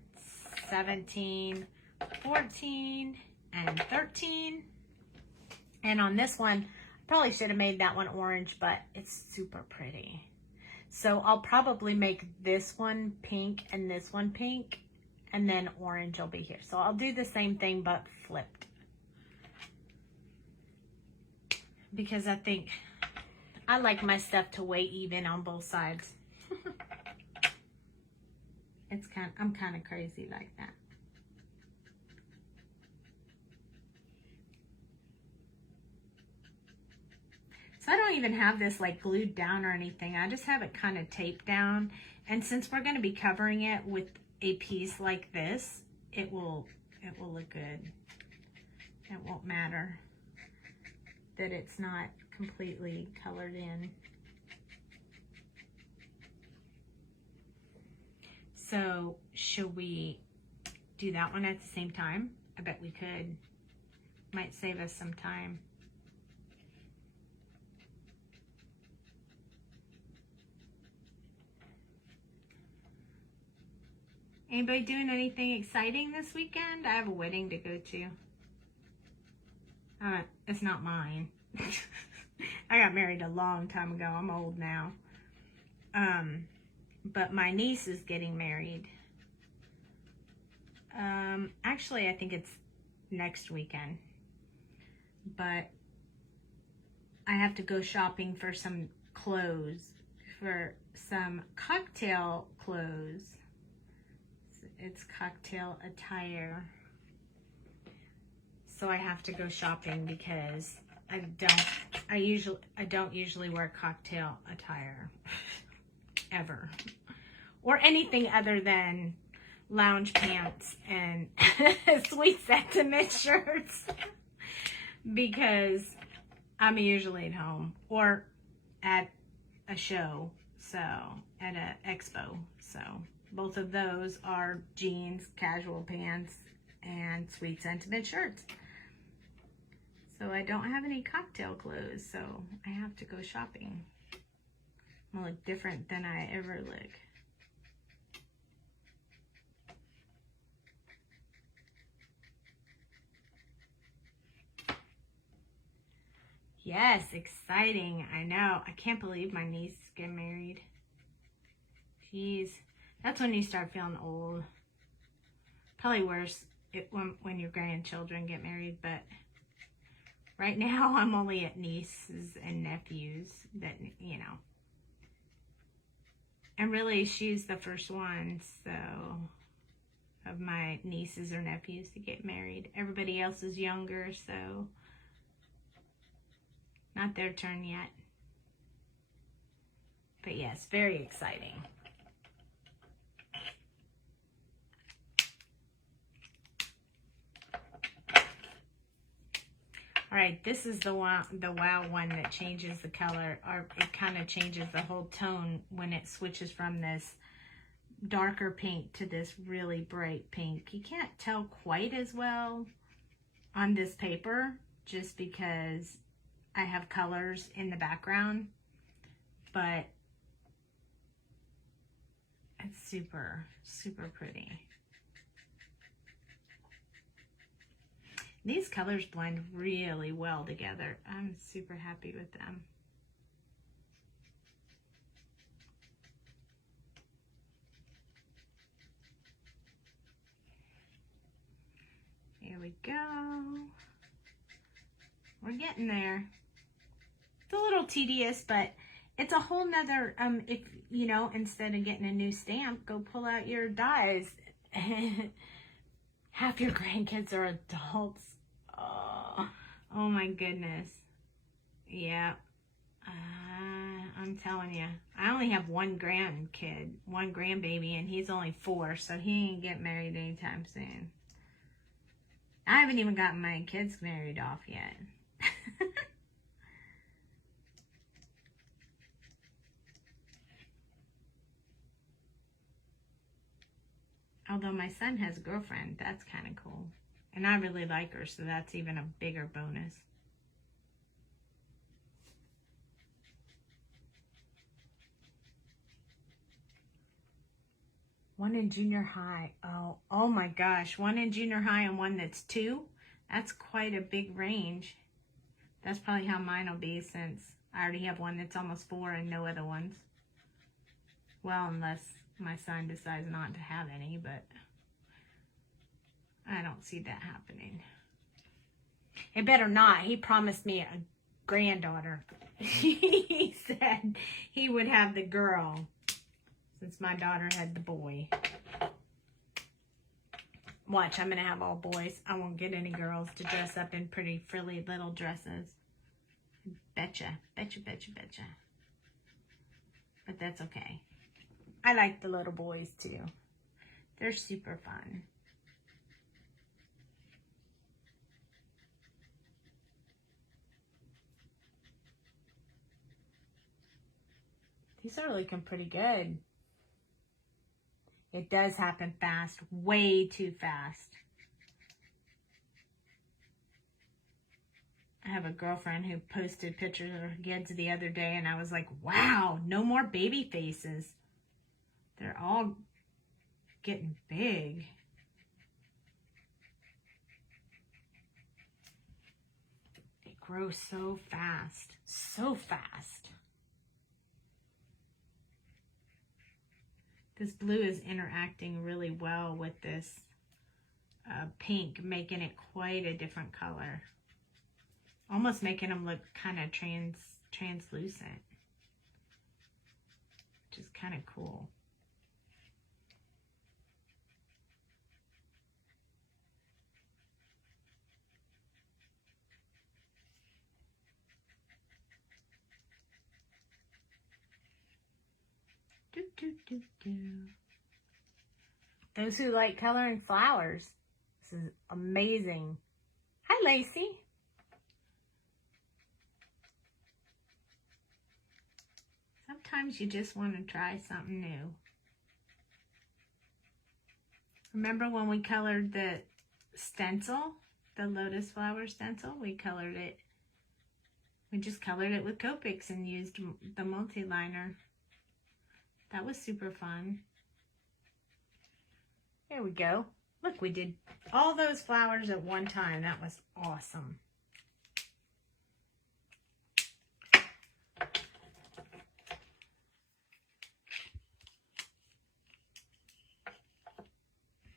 17, 14, and 13. And on this one, I probably should have made that one orange, but it's super pretty. So I'll probably make this one pink and this one pink, and then orange will be here. So I'll do the same thing, but flipped. Because I think I like my stuff to weigh even on both sides. I'm kind of crazy like that. So I don't even have this like glued down or anything. I just have it kind of taped down. And since we're going to be covering it with a piece like this, it will look good. It won't matter that it's not completely colored in. So should we do that one at the same time? I bet we could. Might save us some time. Anybody doing anything exciting this weekend? I have a wedding to go to. It's not mine. I got married a long time ago. I'm old now. But my niece is getting married. Actually, I think it's next weekend. But I have to go shopping for some clothes, for some cocktail clothes. It's cocktail attire. So I have to go shopping because I don't usually wear cocktail attire ever, or anything other than lounge pants and sweet sentiment shirts because I'm usually at home or at a show, so at an expo. So both of those are jeans, casual pants, and sweet sentiment shirts. So I don't have any cocktail clothes, so I have to go shopping. I'm gonna look different than I ever look. Yes, exciting. I know. I can't believe my niece is getting married. Jeez. That's when you start feeling old. Probably worse when your grandchildren get married, but right now I'm only at nieces and nephews that, you know. And really, she's the first one, so, of my nieces or nephews to get married. Everybody else is younger, so not their turn yet. But yes, very exciting. All right, this is the wow one that changes the color, or it kind of changes the whole tone when it switches from this darker pink to this really bright pink. You can't tell quite as well on this paper, just because I have colors in the background, but it's super, super pretty. These colors blend really well together. I'm super happy with them. Here we go. We're getting there. It's a little tedious, but it's a whole nother, if, you know, instead of getting a new stamp, go pull out your dies. Half your grandkids are adults. Oh my goodness. Yeah. I'm telling you. I only have one grandkid, one grandbaby, and he's only 4, so he ain't getting married anytime soon. I haven't even gotten my kids married off yet. Although my son has a girlfriend, that's kind of cool. And I really like her, so that's even a bigger bonus. One in junior high. Oh my gosh. One in junior high and one that's 2. That's quite a big range. That's probably how mine will be, since I already have one that's almost 4 and no other ones. Well, unless my son decides not to have any, but I don't see that happening. It better not. He promised me a granddaughter. He said he would have the girl, since my daughter had the boy. Watch, I'm going to have all boys. I won't get any girls to dress up in pretty frilly little dresses. Betcha, betcha, betcha, betcha. But that's okay. I like the little boys too. They're super fun. These are looking pretty good. It does happen fast, way too fast. I have a girlfriend who posted pictures of her kids the other day, and I was like, wow, no more baby faces. They're all getting big. They grow so fast, so fast. This blue is interacting really well with this pink, making it quite a different color. Almost making them look kind of translucent, which is kind of cool. Do, do, do, do. Those who like coloring flowers, this is amazing. Hi, Lacey. Sometimes you just want to try something new. Remember when we colored the stencil, the lotus flower stencil? We just colored it with Copics and used the multi-liner. That was super fun. There we go. Look, we did all those flowers at one time. That was awesome.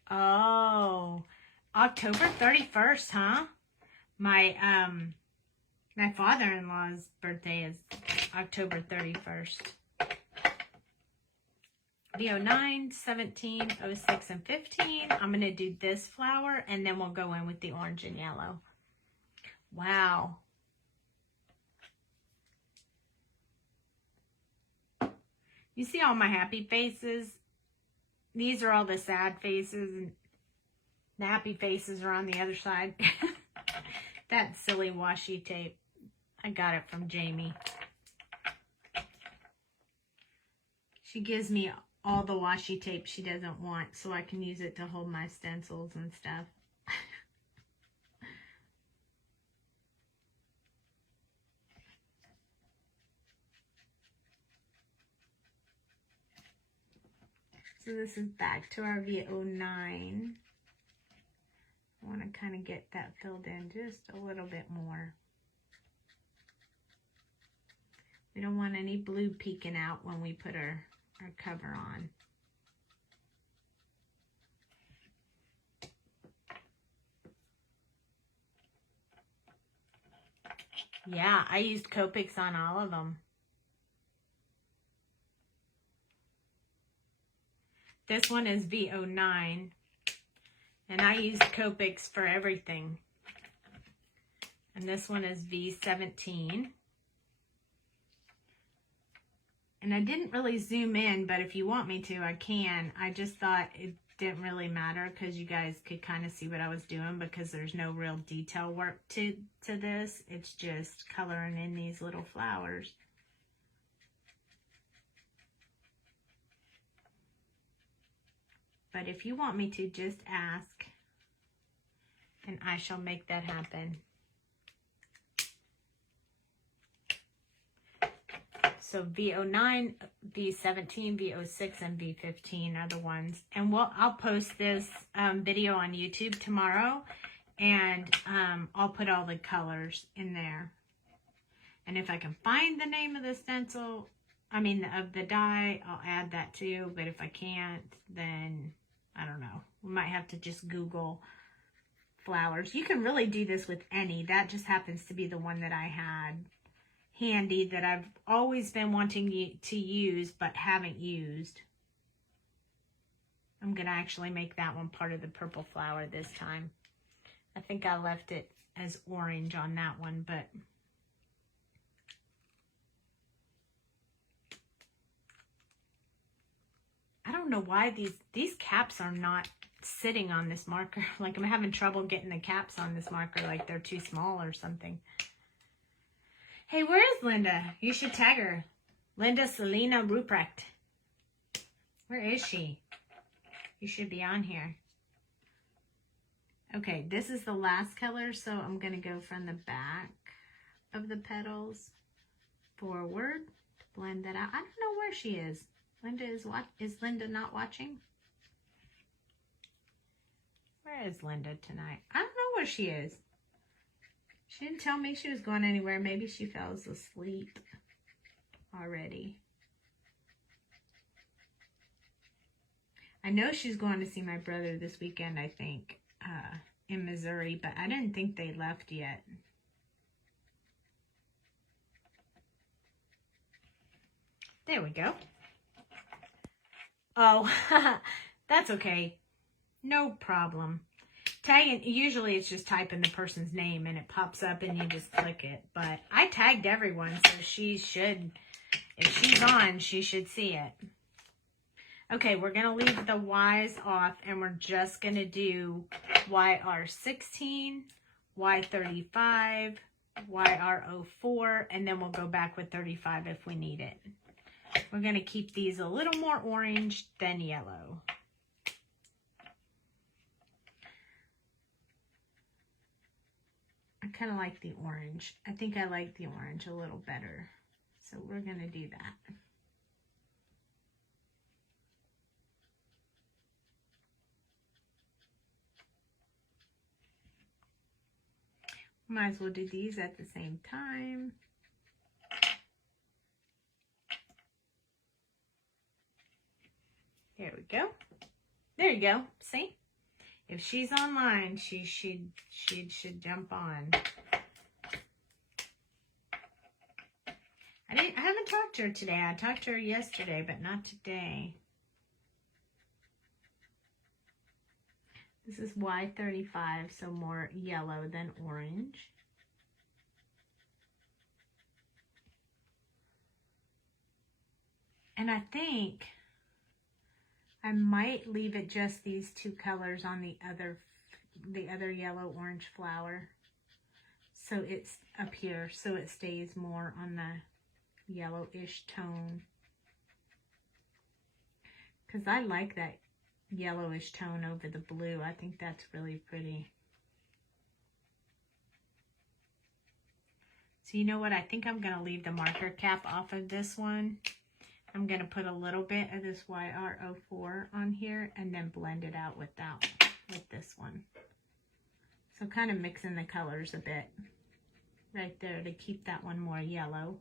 Oh, October 31st, huh? My father-in-law's birthday is October 31st. 09, 17, 06, and 15. I'm going to do this flower, and then we'll go in with the orange and yellow. Wow. You see all my happy faces? These are all the sad faces, and the happy faces are on the other side. That silly washi tape. I got it from Jamie. She gives me all the washi tape she doesn't want so I can use it to hold my stencils and stuff. So this is back to our V09. I want to kind of get that filled in just a little bit more. We don't want any blue peeking out when we put our cover on. Yeah, I used Copics on all of them. This one is V09, and I used Copics for everything. And this one is V17. And I didn't really zoom in, but if you want me to, I can. I just thought it didn't really matter because you guys could kind of see what I was doing because there's no real detail work to this. It's just coloring in these little flowers. But if you want me to, just ask, and I shall make that happen. So V09, V17, V06, and V15 are the ones. And I'll post this video on YouTube tomorrow, and I'll put all the colors in there. And if I can find the name of the stencil, of the die, I'll add that too. But if I can't, then I don't know. We might have to just Google flowers. You can really do this with any. That just happens to be the one that I had handy that I've always been wanting to use but haven't used. I'm going to actually make that one part of the purple flower this time. I think I left it as orange on that one, but I don't know why these caps are not sitting on this marker. Like I'm having trouble getting the caps on this marker, like they're too small or something. Hey, where is Linda? You should tag her. Linda Selena Ruprecht. Where is she? You should be on here. Okay, this is the last color, so I'm going to go from the back of the petals forward. Blend that out. I don't know where she is. Linda is Linda not watching? Where is Linda tonight? I don't know where she is. She didn't tell me she was going anywhere. Maybe she fell asleep already. I know she's going to see my brother this weekend, I think, in Missouri, but I didn't think they left yet. There we go. Oh, that's okay. No problem. Tagging, usually it's just typing the person's name and it pops up and you just click it. But I tagged everyone, so she should, if she's on, she should see it. Okay, we're going to leave the Y's off and we're just going to do YR16, Y35, YR04, and then we'll go back with 35 if we need it. We're going to keep these a little more orange than yellow. I kind of like the orange. I think I like the orange a little better. So we're going to do that. Might as well do these at the same time. There we go. There you go. See? If she's online, she should jump on. I haven't talked to her today. I talked to her yesterday, but not today. This is Y35, so more yellow than orange. And I think I might leave it just these two colors on the other yellow orange flower. So it's up here, so it stays more on the yellowish tone. Because I like that yellowish tone over the blue. I think that's really pretty. So you know what? I think I'm going to leave the marker cap off of this one. I'm going to put a little bit of this YR04 on here and then blend it out with this one. So kind of mixing the colors a bit right there to keep that one more yellow.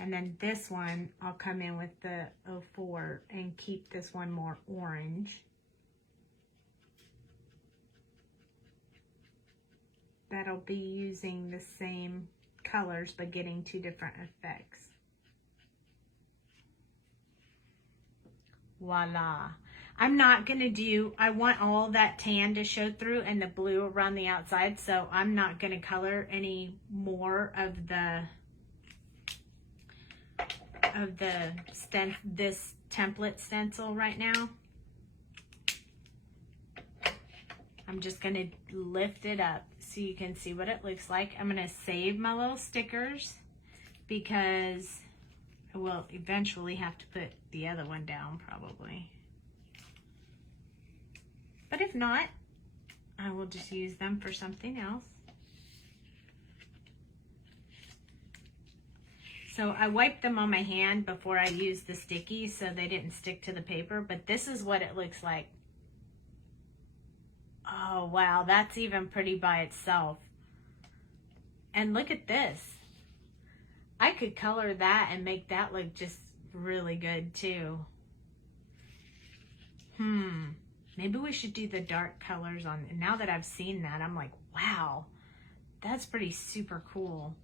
And then this one, I'll come in with the 04 and keep this one more orange. That'll be using the same colors but getting two different effects. Voila. I'm not going to do, I want all that tan to show through and the blue around the outside, so I'm not going to color any more of this template stencil right now. I'm just going to lift it up so you can see what it looks like. I'm going to save my little stickers because I will eventually have to put the other one down probably. But if not, I will just use them for something else. So I wiped them on my hand before I used the sticky so they didn't stick to the paper, but this is what it looks like. Oh, wow, that's even pretty by itself. And look at this. I could color that and make that look just really good too. Maybe we should do the dark colors on. And now that I've seen that, I'm like, wow, that's pretty super cool.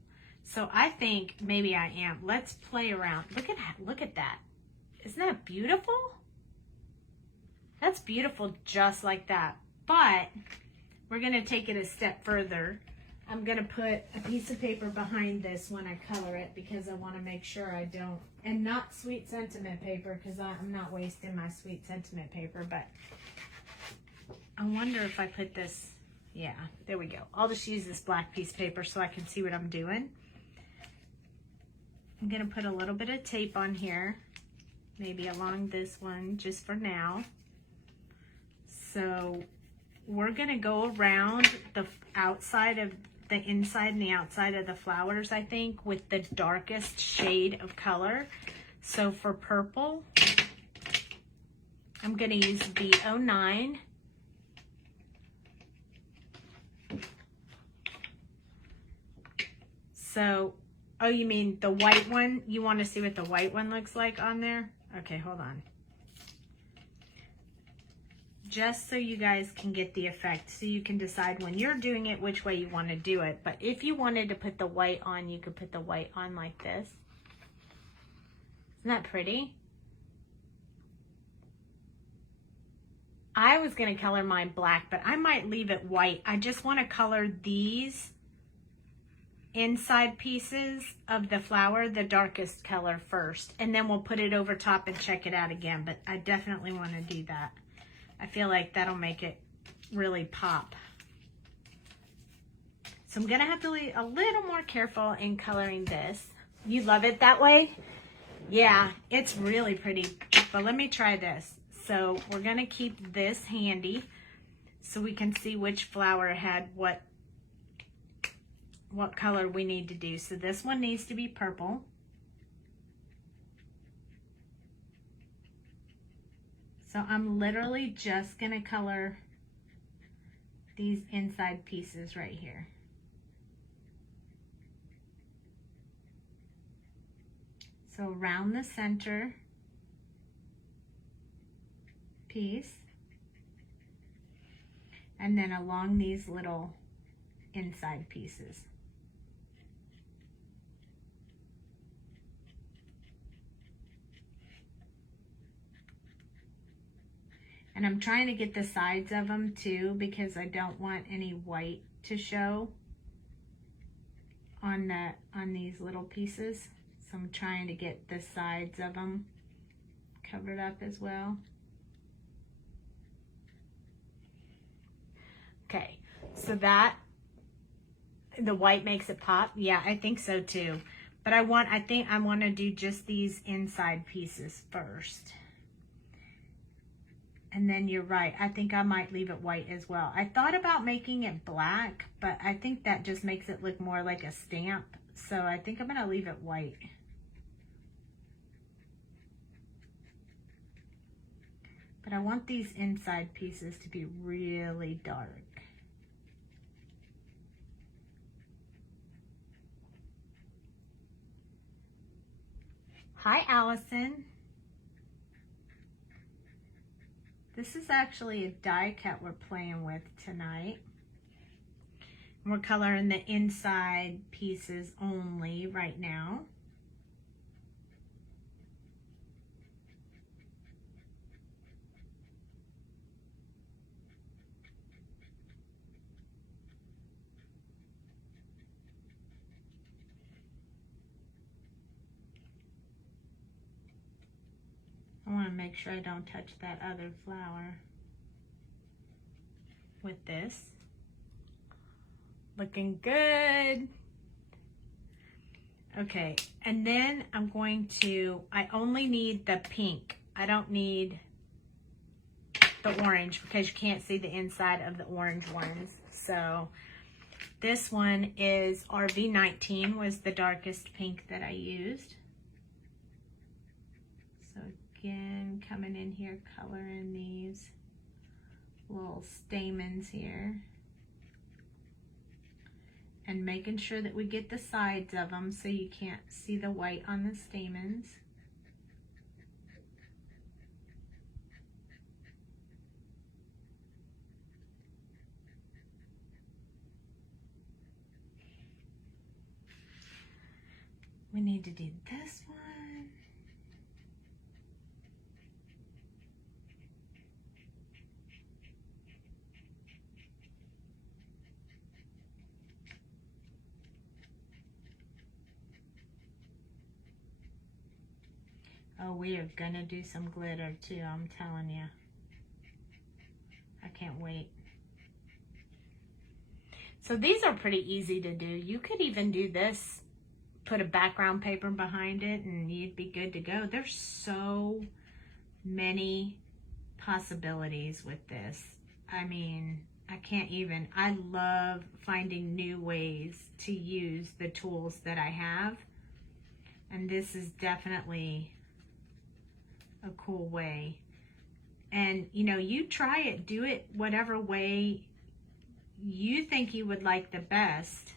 So I think maybe I am. Let's play around. Look at that. Isn't that beautiful? That's beautiful just like that. But we're going to take it a step further. I'm going to put a piece of paper behind this when I color it because I want to make sure I don't, and not sweet sentiment paper because I'm not wasting my sweet sentiment paper, but I wonder if I put this, yeah, there we go. I'll just use this black piece of paper so I can see what I'm doing. I'm going to put a little bit of tape on here, maybe along this one just for now. So we're going to go around the outside of the inside and the outside of the flowers, I think, with the darkest shade of color. So for purple, I'm going to use the 09. So, oh, you mean the white one? You want to see what the white one looks like on there? Okay, hold on. Just so you guys can get the effect, so you can decide when you're doing it which way you want to do it. But if you wanted to put the white on, you could put the white on like this. Isn't that pretty? I was going to color mine black, but I might leave it white. I just want to color these inside pieces of the flower the darkest color first, and then we'll put it over top and check it out again. But I definitely want to do that. I feel like that'll make it really pop. So I'm gonna have to be a little more careful in coloring this. You love it that way? Yeah, it's really pretty. But let me try this. So we're gonna keep this handy so we can see which flower had what color we need to do. So this one needs to be purple. So I'm literally just gonna color these inside pieces right here. So around the center piece, and then along these little inside pieces. And I'm trying to get the sides of them too because I don't want any white to show on these little pieces. So I'm trying to get the sides of them covered up as well. Okay, so that, the white makes it pop. Yeah, I think so too. But I think I want to do just these inside pieces first. And then you're right, I think I might leave it white as well. I thought about making it black, but I think that just makes it look more like a stamp. So I think I'm gonna leave it white. But I want these inside pieces to be really dark. Hi, Allison. This is actually a die cut we're playing with tonight. We're coloring the inside pieces only right now. I want to make sure I don't touch that other flower with this. Looking good. Okay, and then I'm going to, I only need the pink. I don't need the orange because you can't see the inside of the orange ones. So this one is RV19 was the darkest pink that I used. So again, coming in here, coloring these little stamens here. And making sure that we get the sides of them so you can't see the white on the stamens. We need to do this one. Oh, we are gonna do some glitter too, I'm telling you. I can't wait. So these are pretty easy to do. You could even do this, put a background paper behind it and you'd be good to go. There's so many possibilities with this. I mean, I can't even, I love finding new ways to use the tools that I have. And this is definitely a cool way. And you know, you try it, do it whatever way you think you would like the best.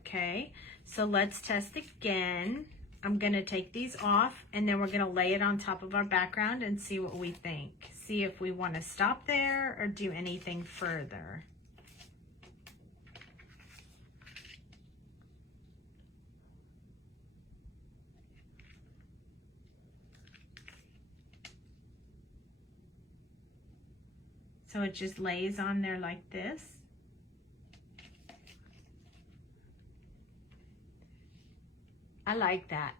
Okay, so let's test again. I'm gonna take these off and then we're gonna lay it on top of our background and see what we think. See if we want to stop there or do anything further. So it just lays on there like this. I like that.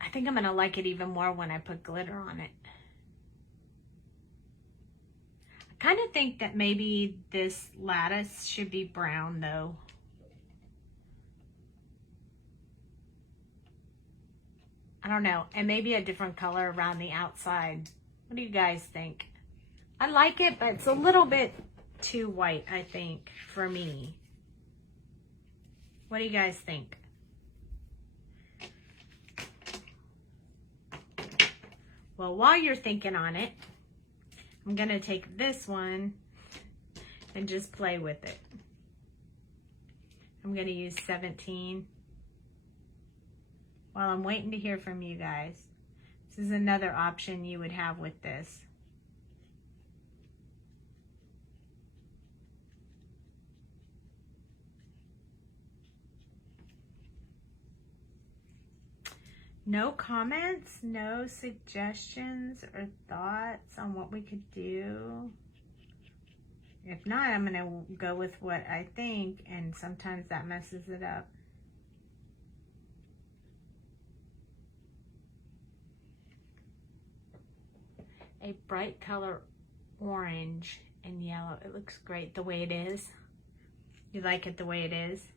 I think I'm gonna like it even more when I put glitter on it. I kind of think that maybe this lattice should be brown though. I don't know, and maybe a different color around the outside. What do you guys think? I like it, but it's a little bit too white, I think, for me. What do you guys think? Well, while you're thinking on it, I'm gonna take this one and just play with it. I'm gonna use 17. While I'm waiting to hear from you guys, this is another option you would have with this. No comments, no suggestions or thoughts on what we could do. If not, I'm gonna go with what I think, and sometimes that messes it up. A bright color orange and yellow. It looks great the way it is. You like it the way it is?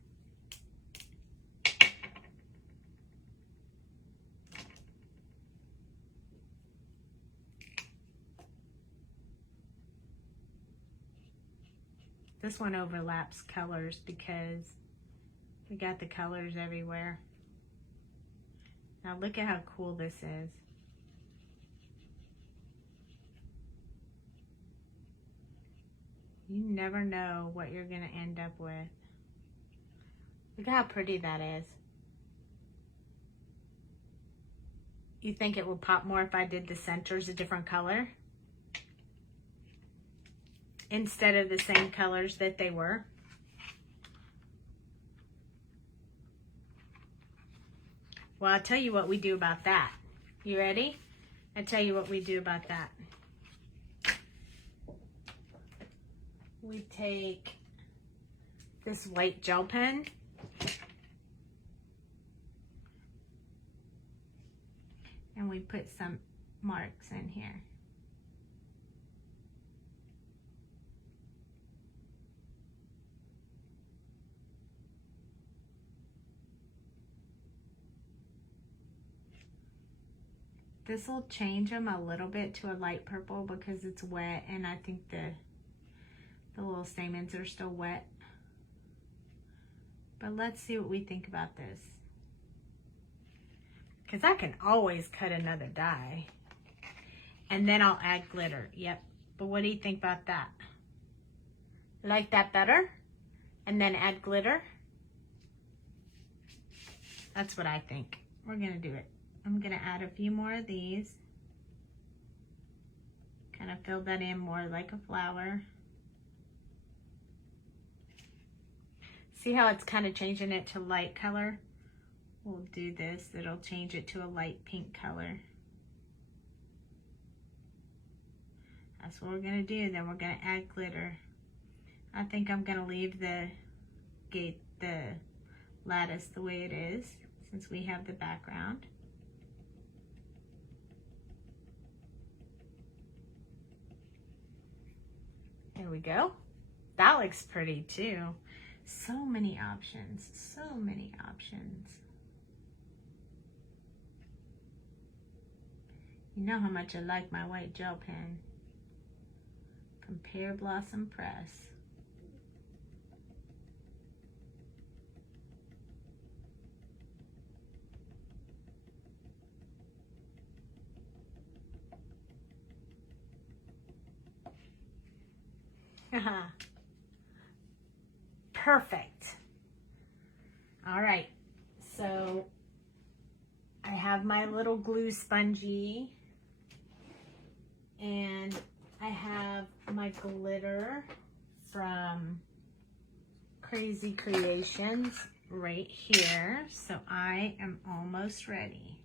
This one overlaps colors because we got the colors everywhere. Now look at how cool this is. You never know what you're gonna end up with. Look at how pretty that is. You think it would pop more if I did the centers a different color? Instead of the same colors that they were? Well, I'll tell you what we do about that. You ready? I'll tell you what we do about that. We take this white gel pen and we put some marks in here. This will change them a little bit to a light purple because it's wet, and I think the little stamens are still wet. But let's see what we think about this. Because I can always cut another die. And then I'll add glitter. Yep. But what do you think about that? Like that better? And then add glitter? That's what I think. We're going to do it. I'm going to add a few more of these. Kind of fill that in more like a flower. See how it's kind of changing it to light color? We'll do this. It'll change it to a light pink color. That's what we're going to do. Then we're going to add glitter. I think I'm going to leave the lattice the way it is since we have the background. There we go. That looks pretty too. So many options, so many options. You know how much I like my white gel pen from Pear Blossom Press. Perfect. All right, so I have my little glue spongy and I have my glitter from Crazy Creations right here. So I am almost ready.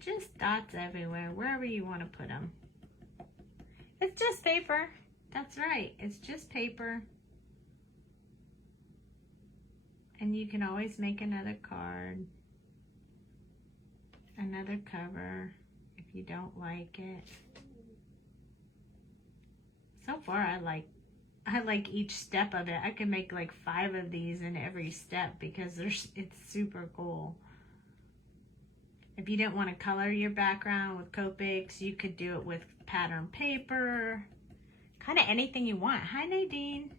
Just dots everywhere, wherever you want to put them. It's just paper. That's right, it's just paper. And you can always make another card, another cover if you don't like it. So far I like each step of it. I can make like 5 of these in every step because it's super cool. If you didn't want to color your background with Copics, you could do it with pattern paper. Kind of anything you want. Hi, Nadine.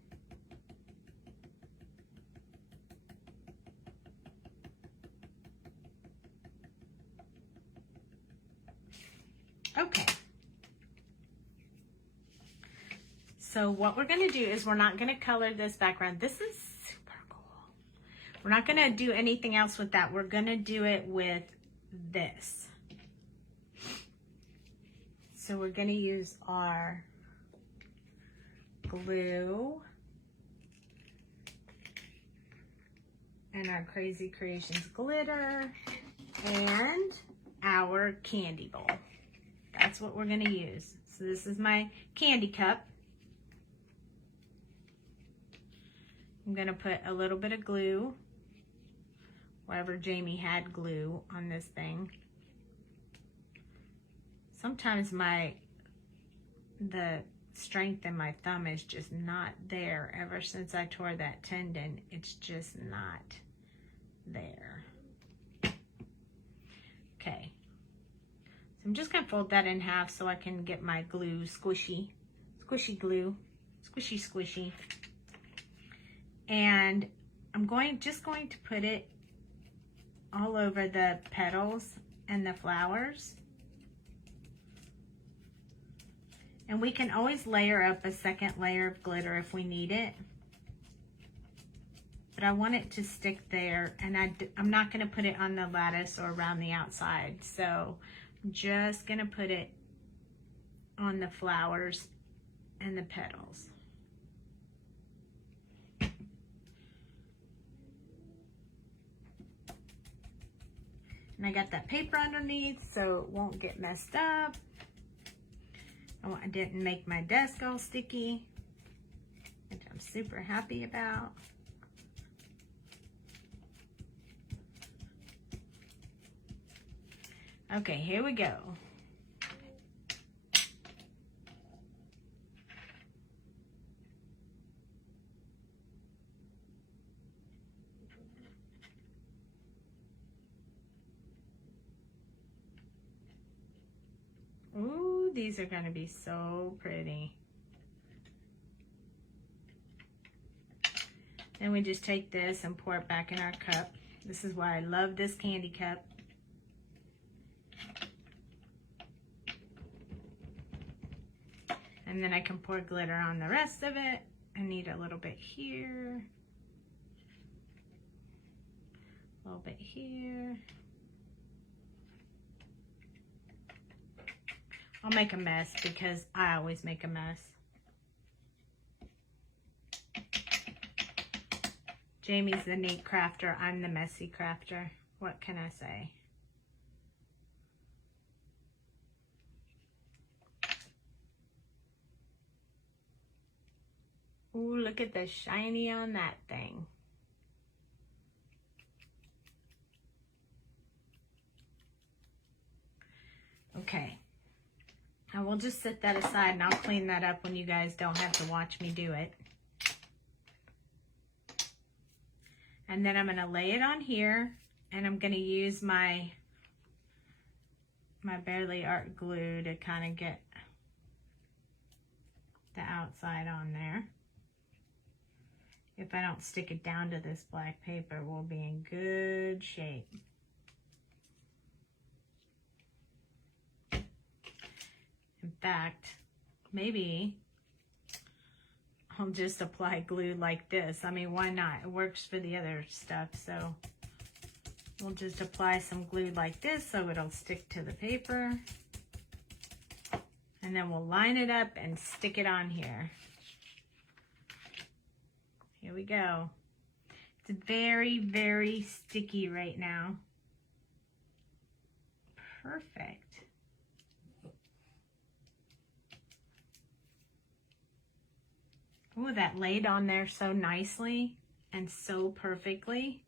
Okay. So what we're going to do is we're not going to color this background. This is super cool. We're not going to do anything else with that. We're going to do it with this. So we're going to use our glue and our Crazy Creations glitter and our candy bowl. That's that's what we're going to use. So this is my candy cup. I'm going to put a little bit of glue, wherever Jamie had glue on this thing. Sometimes the strength in my thumb is just not there. Ever since I tore that tendon, it's just not there. Okay. So I'm just going to fold that in half so I can get my glue squishy glue, squishy. And I'm just going to put it all over the petals and the flowers. And we can always layer up a second layer of glitter if we need it. But I want it to stick there, and I'm not going to put it on the lattice or around the outside. So I'm just going to put it on the flowers and the petals. And I got that paper underneath so it won't get messed up. I didn't make my desk all sticky, which I'm super happy about. Okay, here we go. Ooh, these are going to be so pretty. Then we just take this and pour it back in our cup. This is why I love this candy cup. And then I can pour glitter on the rest of it. I need a little bit here. A little bit here. I'll make a mess because I always make a mess. Jamie's the neat crafter. I'm the messy crafter. What can I say? Ooh, look at the shiny on that thing. Okay. I will just set that aside and I'll clean that up when you guys don't have to watch me do it. And then I'm going to lay it on here, and I'm going to use my Barely Art glue to kind of get the outside on there. If I don't stick it down to this black paper, we'll be in good shape. In fact, maybe I'll just apply glue like this. I mean, why not? It works for the other stuff, so we'll just apply some glue like this so it'll stick to the paper. And then we'll line it up and stick it on here. Here we go. It's very, very sticky right now. Perfect. Oh, that laid on there so nicely and so perfectly.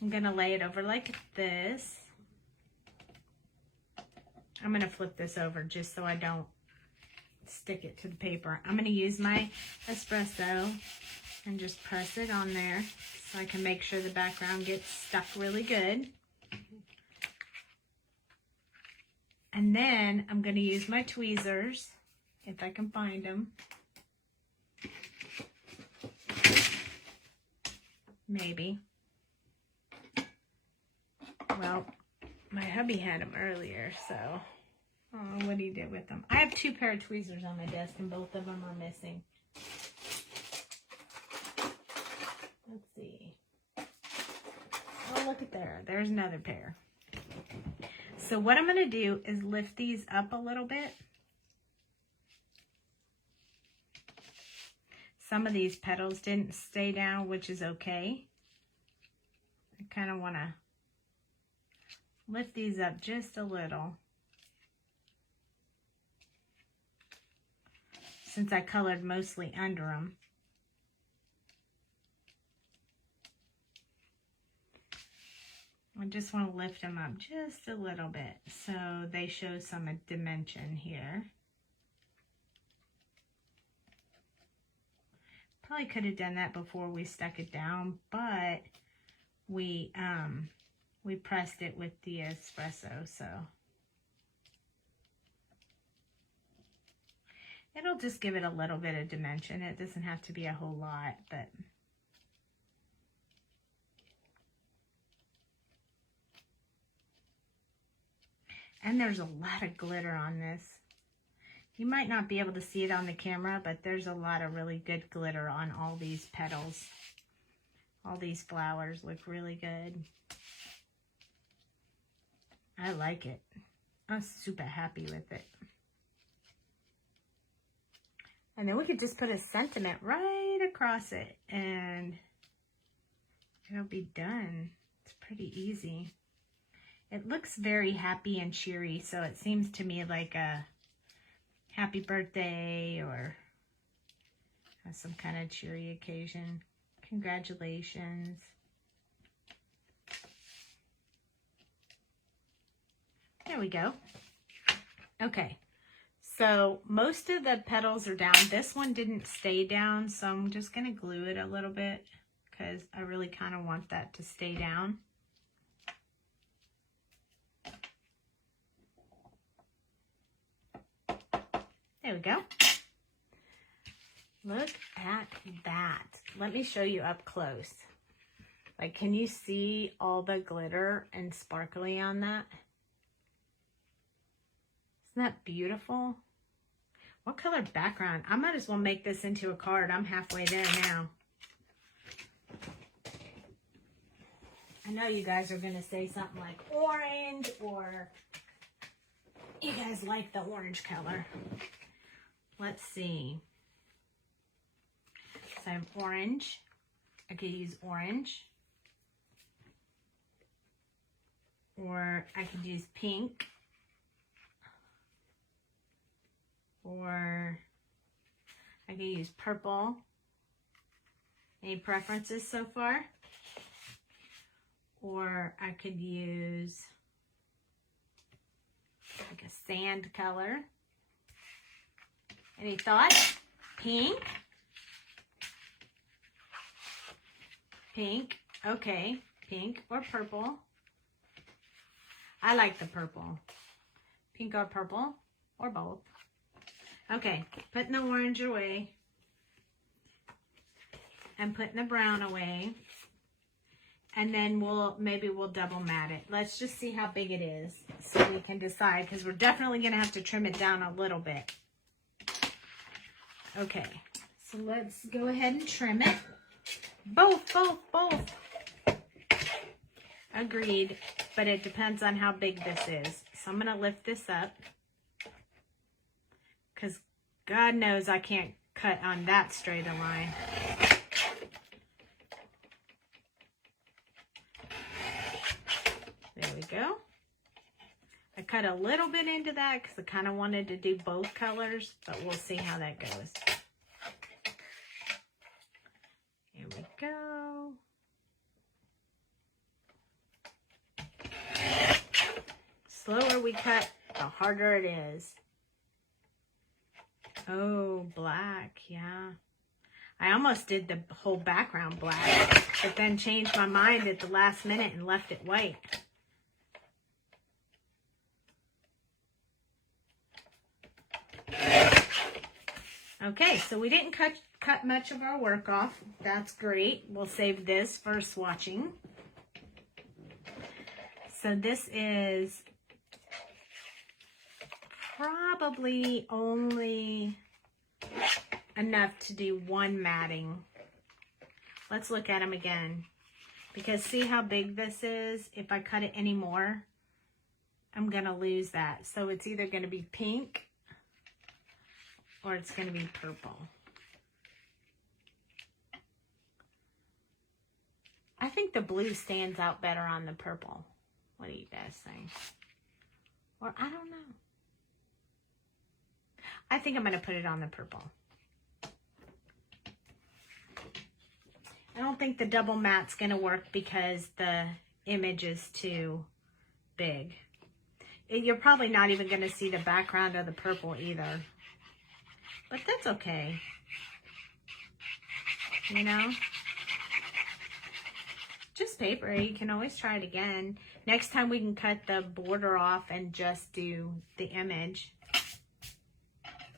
I'm going to lay it over like this. I'm going to flip this over just so I don't stick it to the paper. I'm going to use my espresso and just press it on there so I can make sure the background gets stuck really good. And then I'm going to use my tweezers, if I can find them. Maybe. Well, my hubby had them earlier, so I don't know what he did with them. I have 2 pair of tweezers on my desk, and both of them are missing. Let's see. Oh, look at there. There's another pair. So what I'm going to do is lift these up a little bit. Some of these petals didn't stay down, which is okay. I kind of want to lift these up just a little. since I colored mostly under them. I just want to lift them up just a little bit so they show some dimension here. Probably could have done that before we stuck it down, but we pressed it with the espresso, so it'll just give it a little bit of dimension. It doesn't have to be a whole lot, but and there's a lot of glitter on this. You might not be able to see it on the camera, but there's a lot of really good glitter on all these petals. All these flowers look really good. I like it. I'm super happy with it. And then we could just put a sentiment right across it and it'll be done. It's pretty easy. It looks very happy and cheery, so it seems to me like a happy birthday or some kind of cheery occasion. Congratulations. There we go. Okay, so most of the petals are down. This one didn't stay down, so I'm just going to glue it a little bit because I really kind of want that to stay down. There we go. Look at that. Let me show you up close. Like, can you see all the glitter and sparkly on that? Isn't that beautiful? What color background? I might as well make this into a card. I'm halfway there now. I know you guys are going to say something like orange, or you guys like the orange color. Let's see. So I have orange. I could use orange. Or I could use pink. Or I could use purple. Any preferences so far? Or I could use like a sand color. Any thoughts? Pink? Pink. Okay. Pink or purple. I like the purple. Pink or purple or both. Okay. Putting the orange away. And putting the brown away. And then maybe we'll double mat it. Let's just see how big it is so we can decide, because we're definitely going to have to trim it down a little bit. Okay, so let's go ahead and trim it. Both. Agreed, but it depends on how big this is. So I'm going to lift this up, because God knows I can't cut on that straight a line. There we go. I cut a little bit into that because I kind of wanted to do both colors, but we'll see how that goes. Here we go. Slower we cut, the harder it is. Oh, black, yeah. I almost did the whole background black, but then changed my mind at the last minute and left it white. Okay, so we didn't cut much of our work off. That's great. We'll save this for swatching. So this is probably only enough to do one matting. Let's look at them again. Because see how big this is? If I cut it any more, I'm going to lose that. So it's either going to be pink or it's going to be purple. I think the blue stands out better on the purple. What do you guys think? Or I don't know. I think I'm going to put it on the purple. I don't think the double matte's going to work because the image is too big. You're probably not even going to see the background of the purple either. But that's okay. You know? Just paper. You can always try it again. Next time we can cut the border off and just do the image.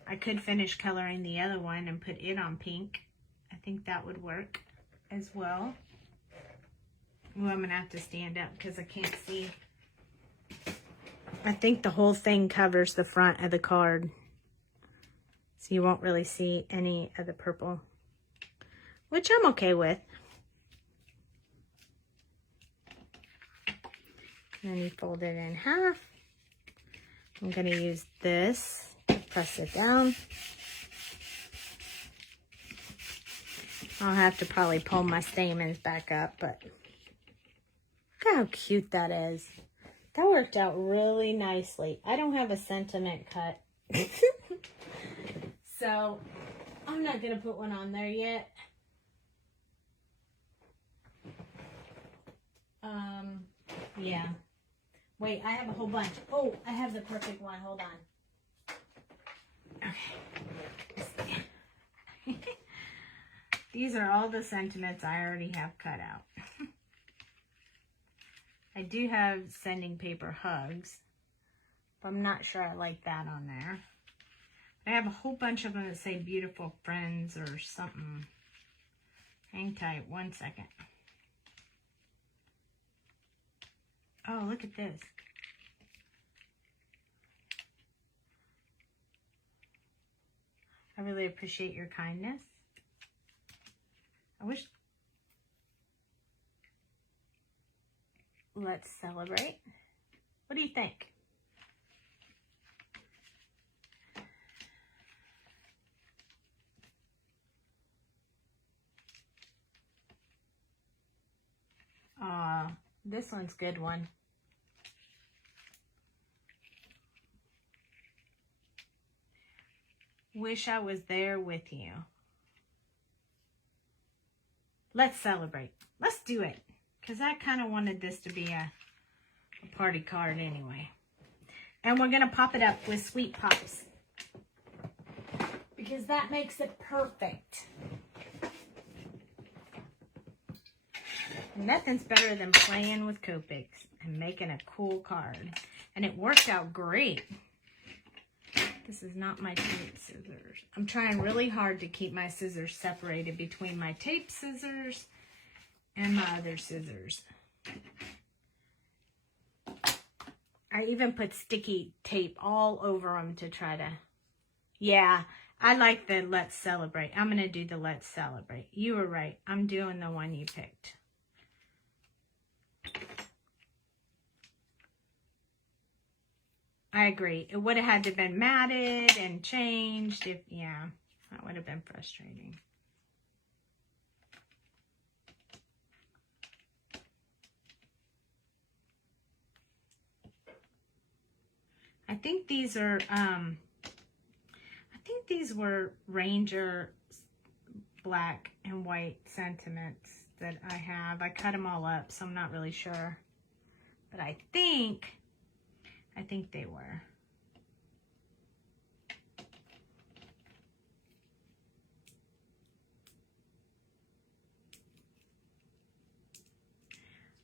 I could finish coloring the other one and put it on pink. I think that would work as well. Oh, I'm going to have to stand up because I can't see. I think the whole thing covers the front of the card. So you won't really see any of the purple. Which I'm okay with. And then you fold it in half. I'm going to use this to press it down. I'll have to probably pull my stamens back up, but look how cute that is. That worked out really nicely. I don't have a sentiment cut. So I'm not going to put one on there yet. Yeah. Wait, I have a whole bunch. Oh, I have the perfect one. Hold on. Okay. These are all the sentiments I already have cut out. I do have sending paper hugs, but I'm not sure I like that on there. I have a whole bunch of them that say beautiful friends or something. Hang tight 1 second. Oh, look at this. I really appreciate your kindness. I wish... Let's celebrate. What do you think? This one's a good one. Wish I was there with you. Let's celebrate. Let's do it. Because I kind of wanted this to be a party card anyway. And we're going to pop it up with Sweet Pops. Because that makes it perfect. Nothing's better than playing with Copics and making a cool card. And it worked out great. This is not my tape scissors. I'm trying really hard to keep my scissors separated between my tape scissors and my other scissors. I even put sticky tape all over them to try to... Yeah, I like the Let's Celebrate. I'm going to do the Let's Celebrate. You were right. I'm doing the one you picked. I agree. It would have had to have been matted and changed if, yeah, that would have been frustrating. I think these are, I think these were Ranger black and white sentiments that I have. I cut them all up, so I'm not really sure. But I think they were.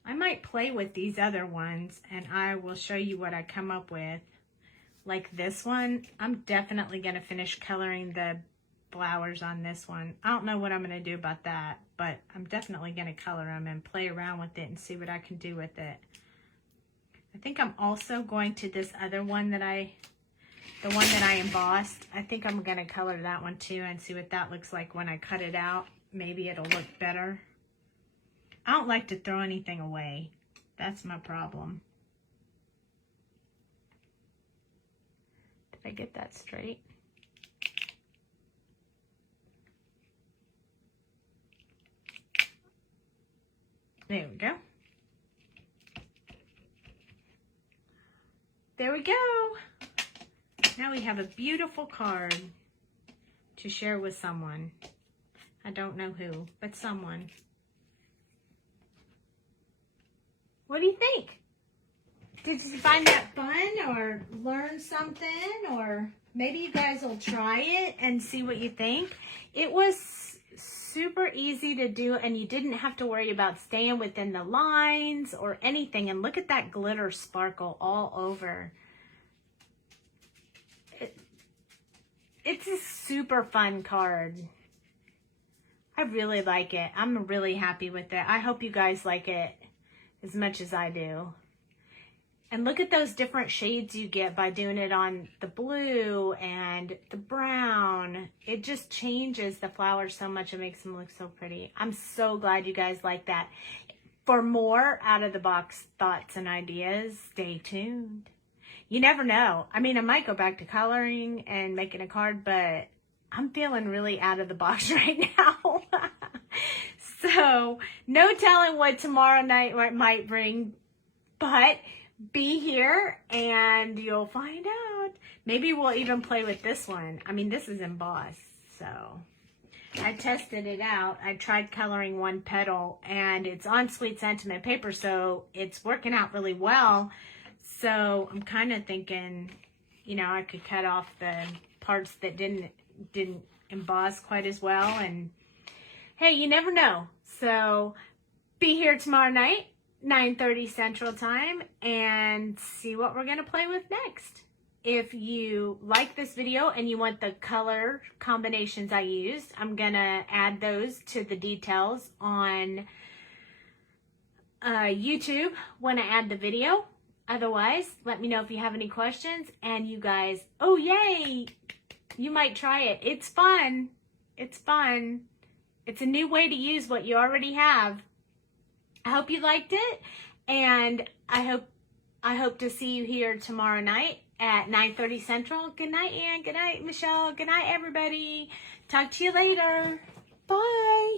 I might play with these other ones and I will show you what I come up with. Like this one, I'm definitely going to finish coloring the flowers on this one. I don't know what I'm going to do about that, but I'm definitely going to color them and play around with it and see what I can do with it. I think I'm also going to this other one that the one that I embossed. I think I'm going to color that one too and see what that looks like when I cut it out. Maybe it'll look better. I don't like to throw anything away. That's my problem. Did I get that straight? There we go. There we go. Now we have a beautiful card to share with someone. I don't know who, but someone. What do you think? Did you find that fun or learn something? Or maybe you guys will try it and see what you think. It was super easy to do, and you didn't have to worry about staying within the lines or anything. And look at that glitter sparkle all over. It's a super fun card. I really like it. I'm really happy with it. I hope you guys like it as much as I do. And look at those different shades you get by doing it on the blue and the brown. It just changes the flowers so much. It makes them look so pretty. I'm so glad you guys like that. For more out-of-the-box thoughts and ideas, stay tuned. You never know. I mean, I might go back to coloring and making a card, but I'm feeling really out of the box right now. So, no telling what tomorrow night might bring, but be here and you'll find out. Maybe we'll even play with this one. I mean, this is embossed, so I tested it out. I tried coloring one petal, and it's on Sweet Sentiment paper, so it's working out really well. So I'm kind of thinking, you know, I could cut off the parts that didn't emboss quite as well. And hey, you never know. So be here tomorrow night, 9:30 Central Time, and see what we're going to play with next. If you like this video and you want the color combinations I used, I'm going to add those to the details on YouTube when I add the video. Otherwise, let me know if you have any questions. And you guys, oh yay, you might try it. It's fun. It's fun. It's a new way to use what you already have. I hope you liked it, and I hope to see you here tomorrow night at 9:30 Central. Good night, Ann. Good night, Michelle. Good night, everybody. Talk to you later. Bye.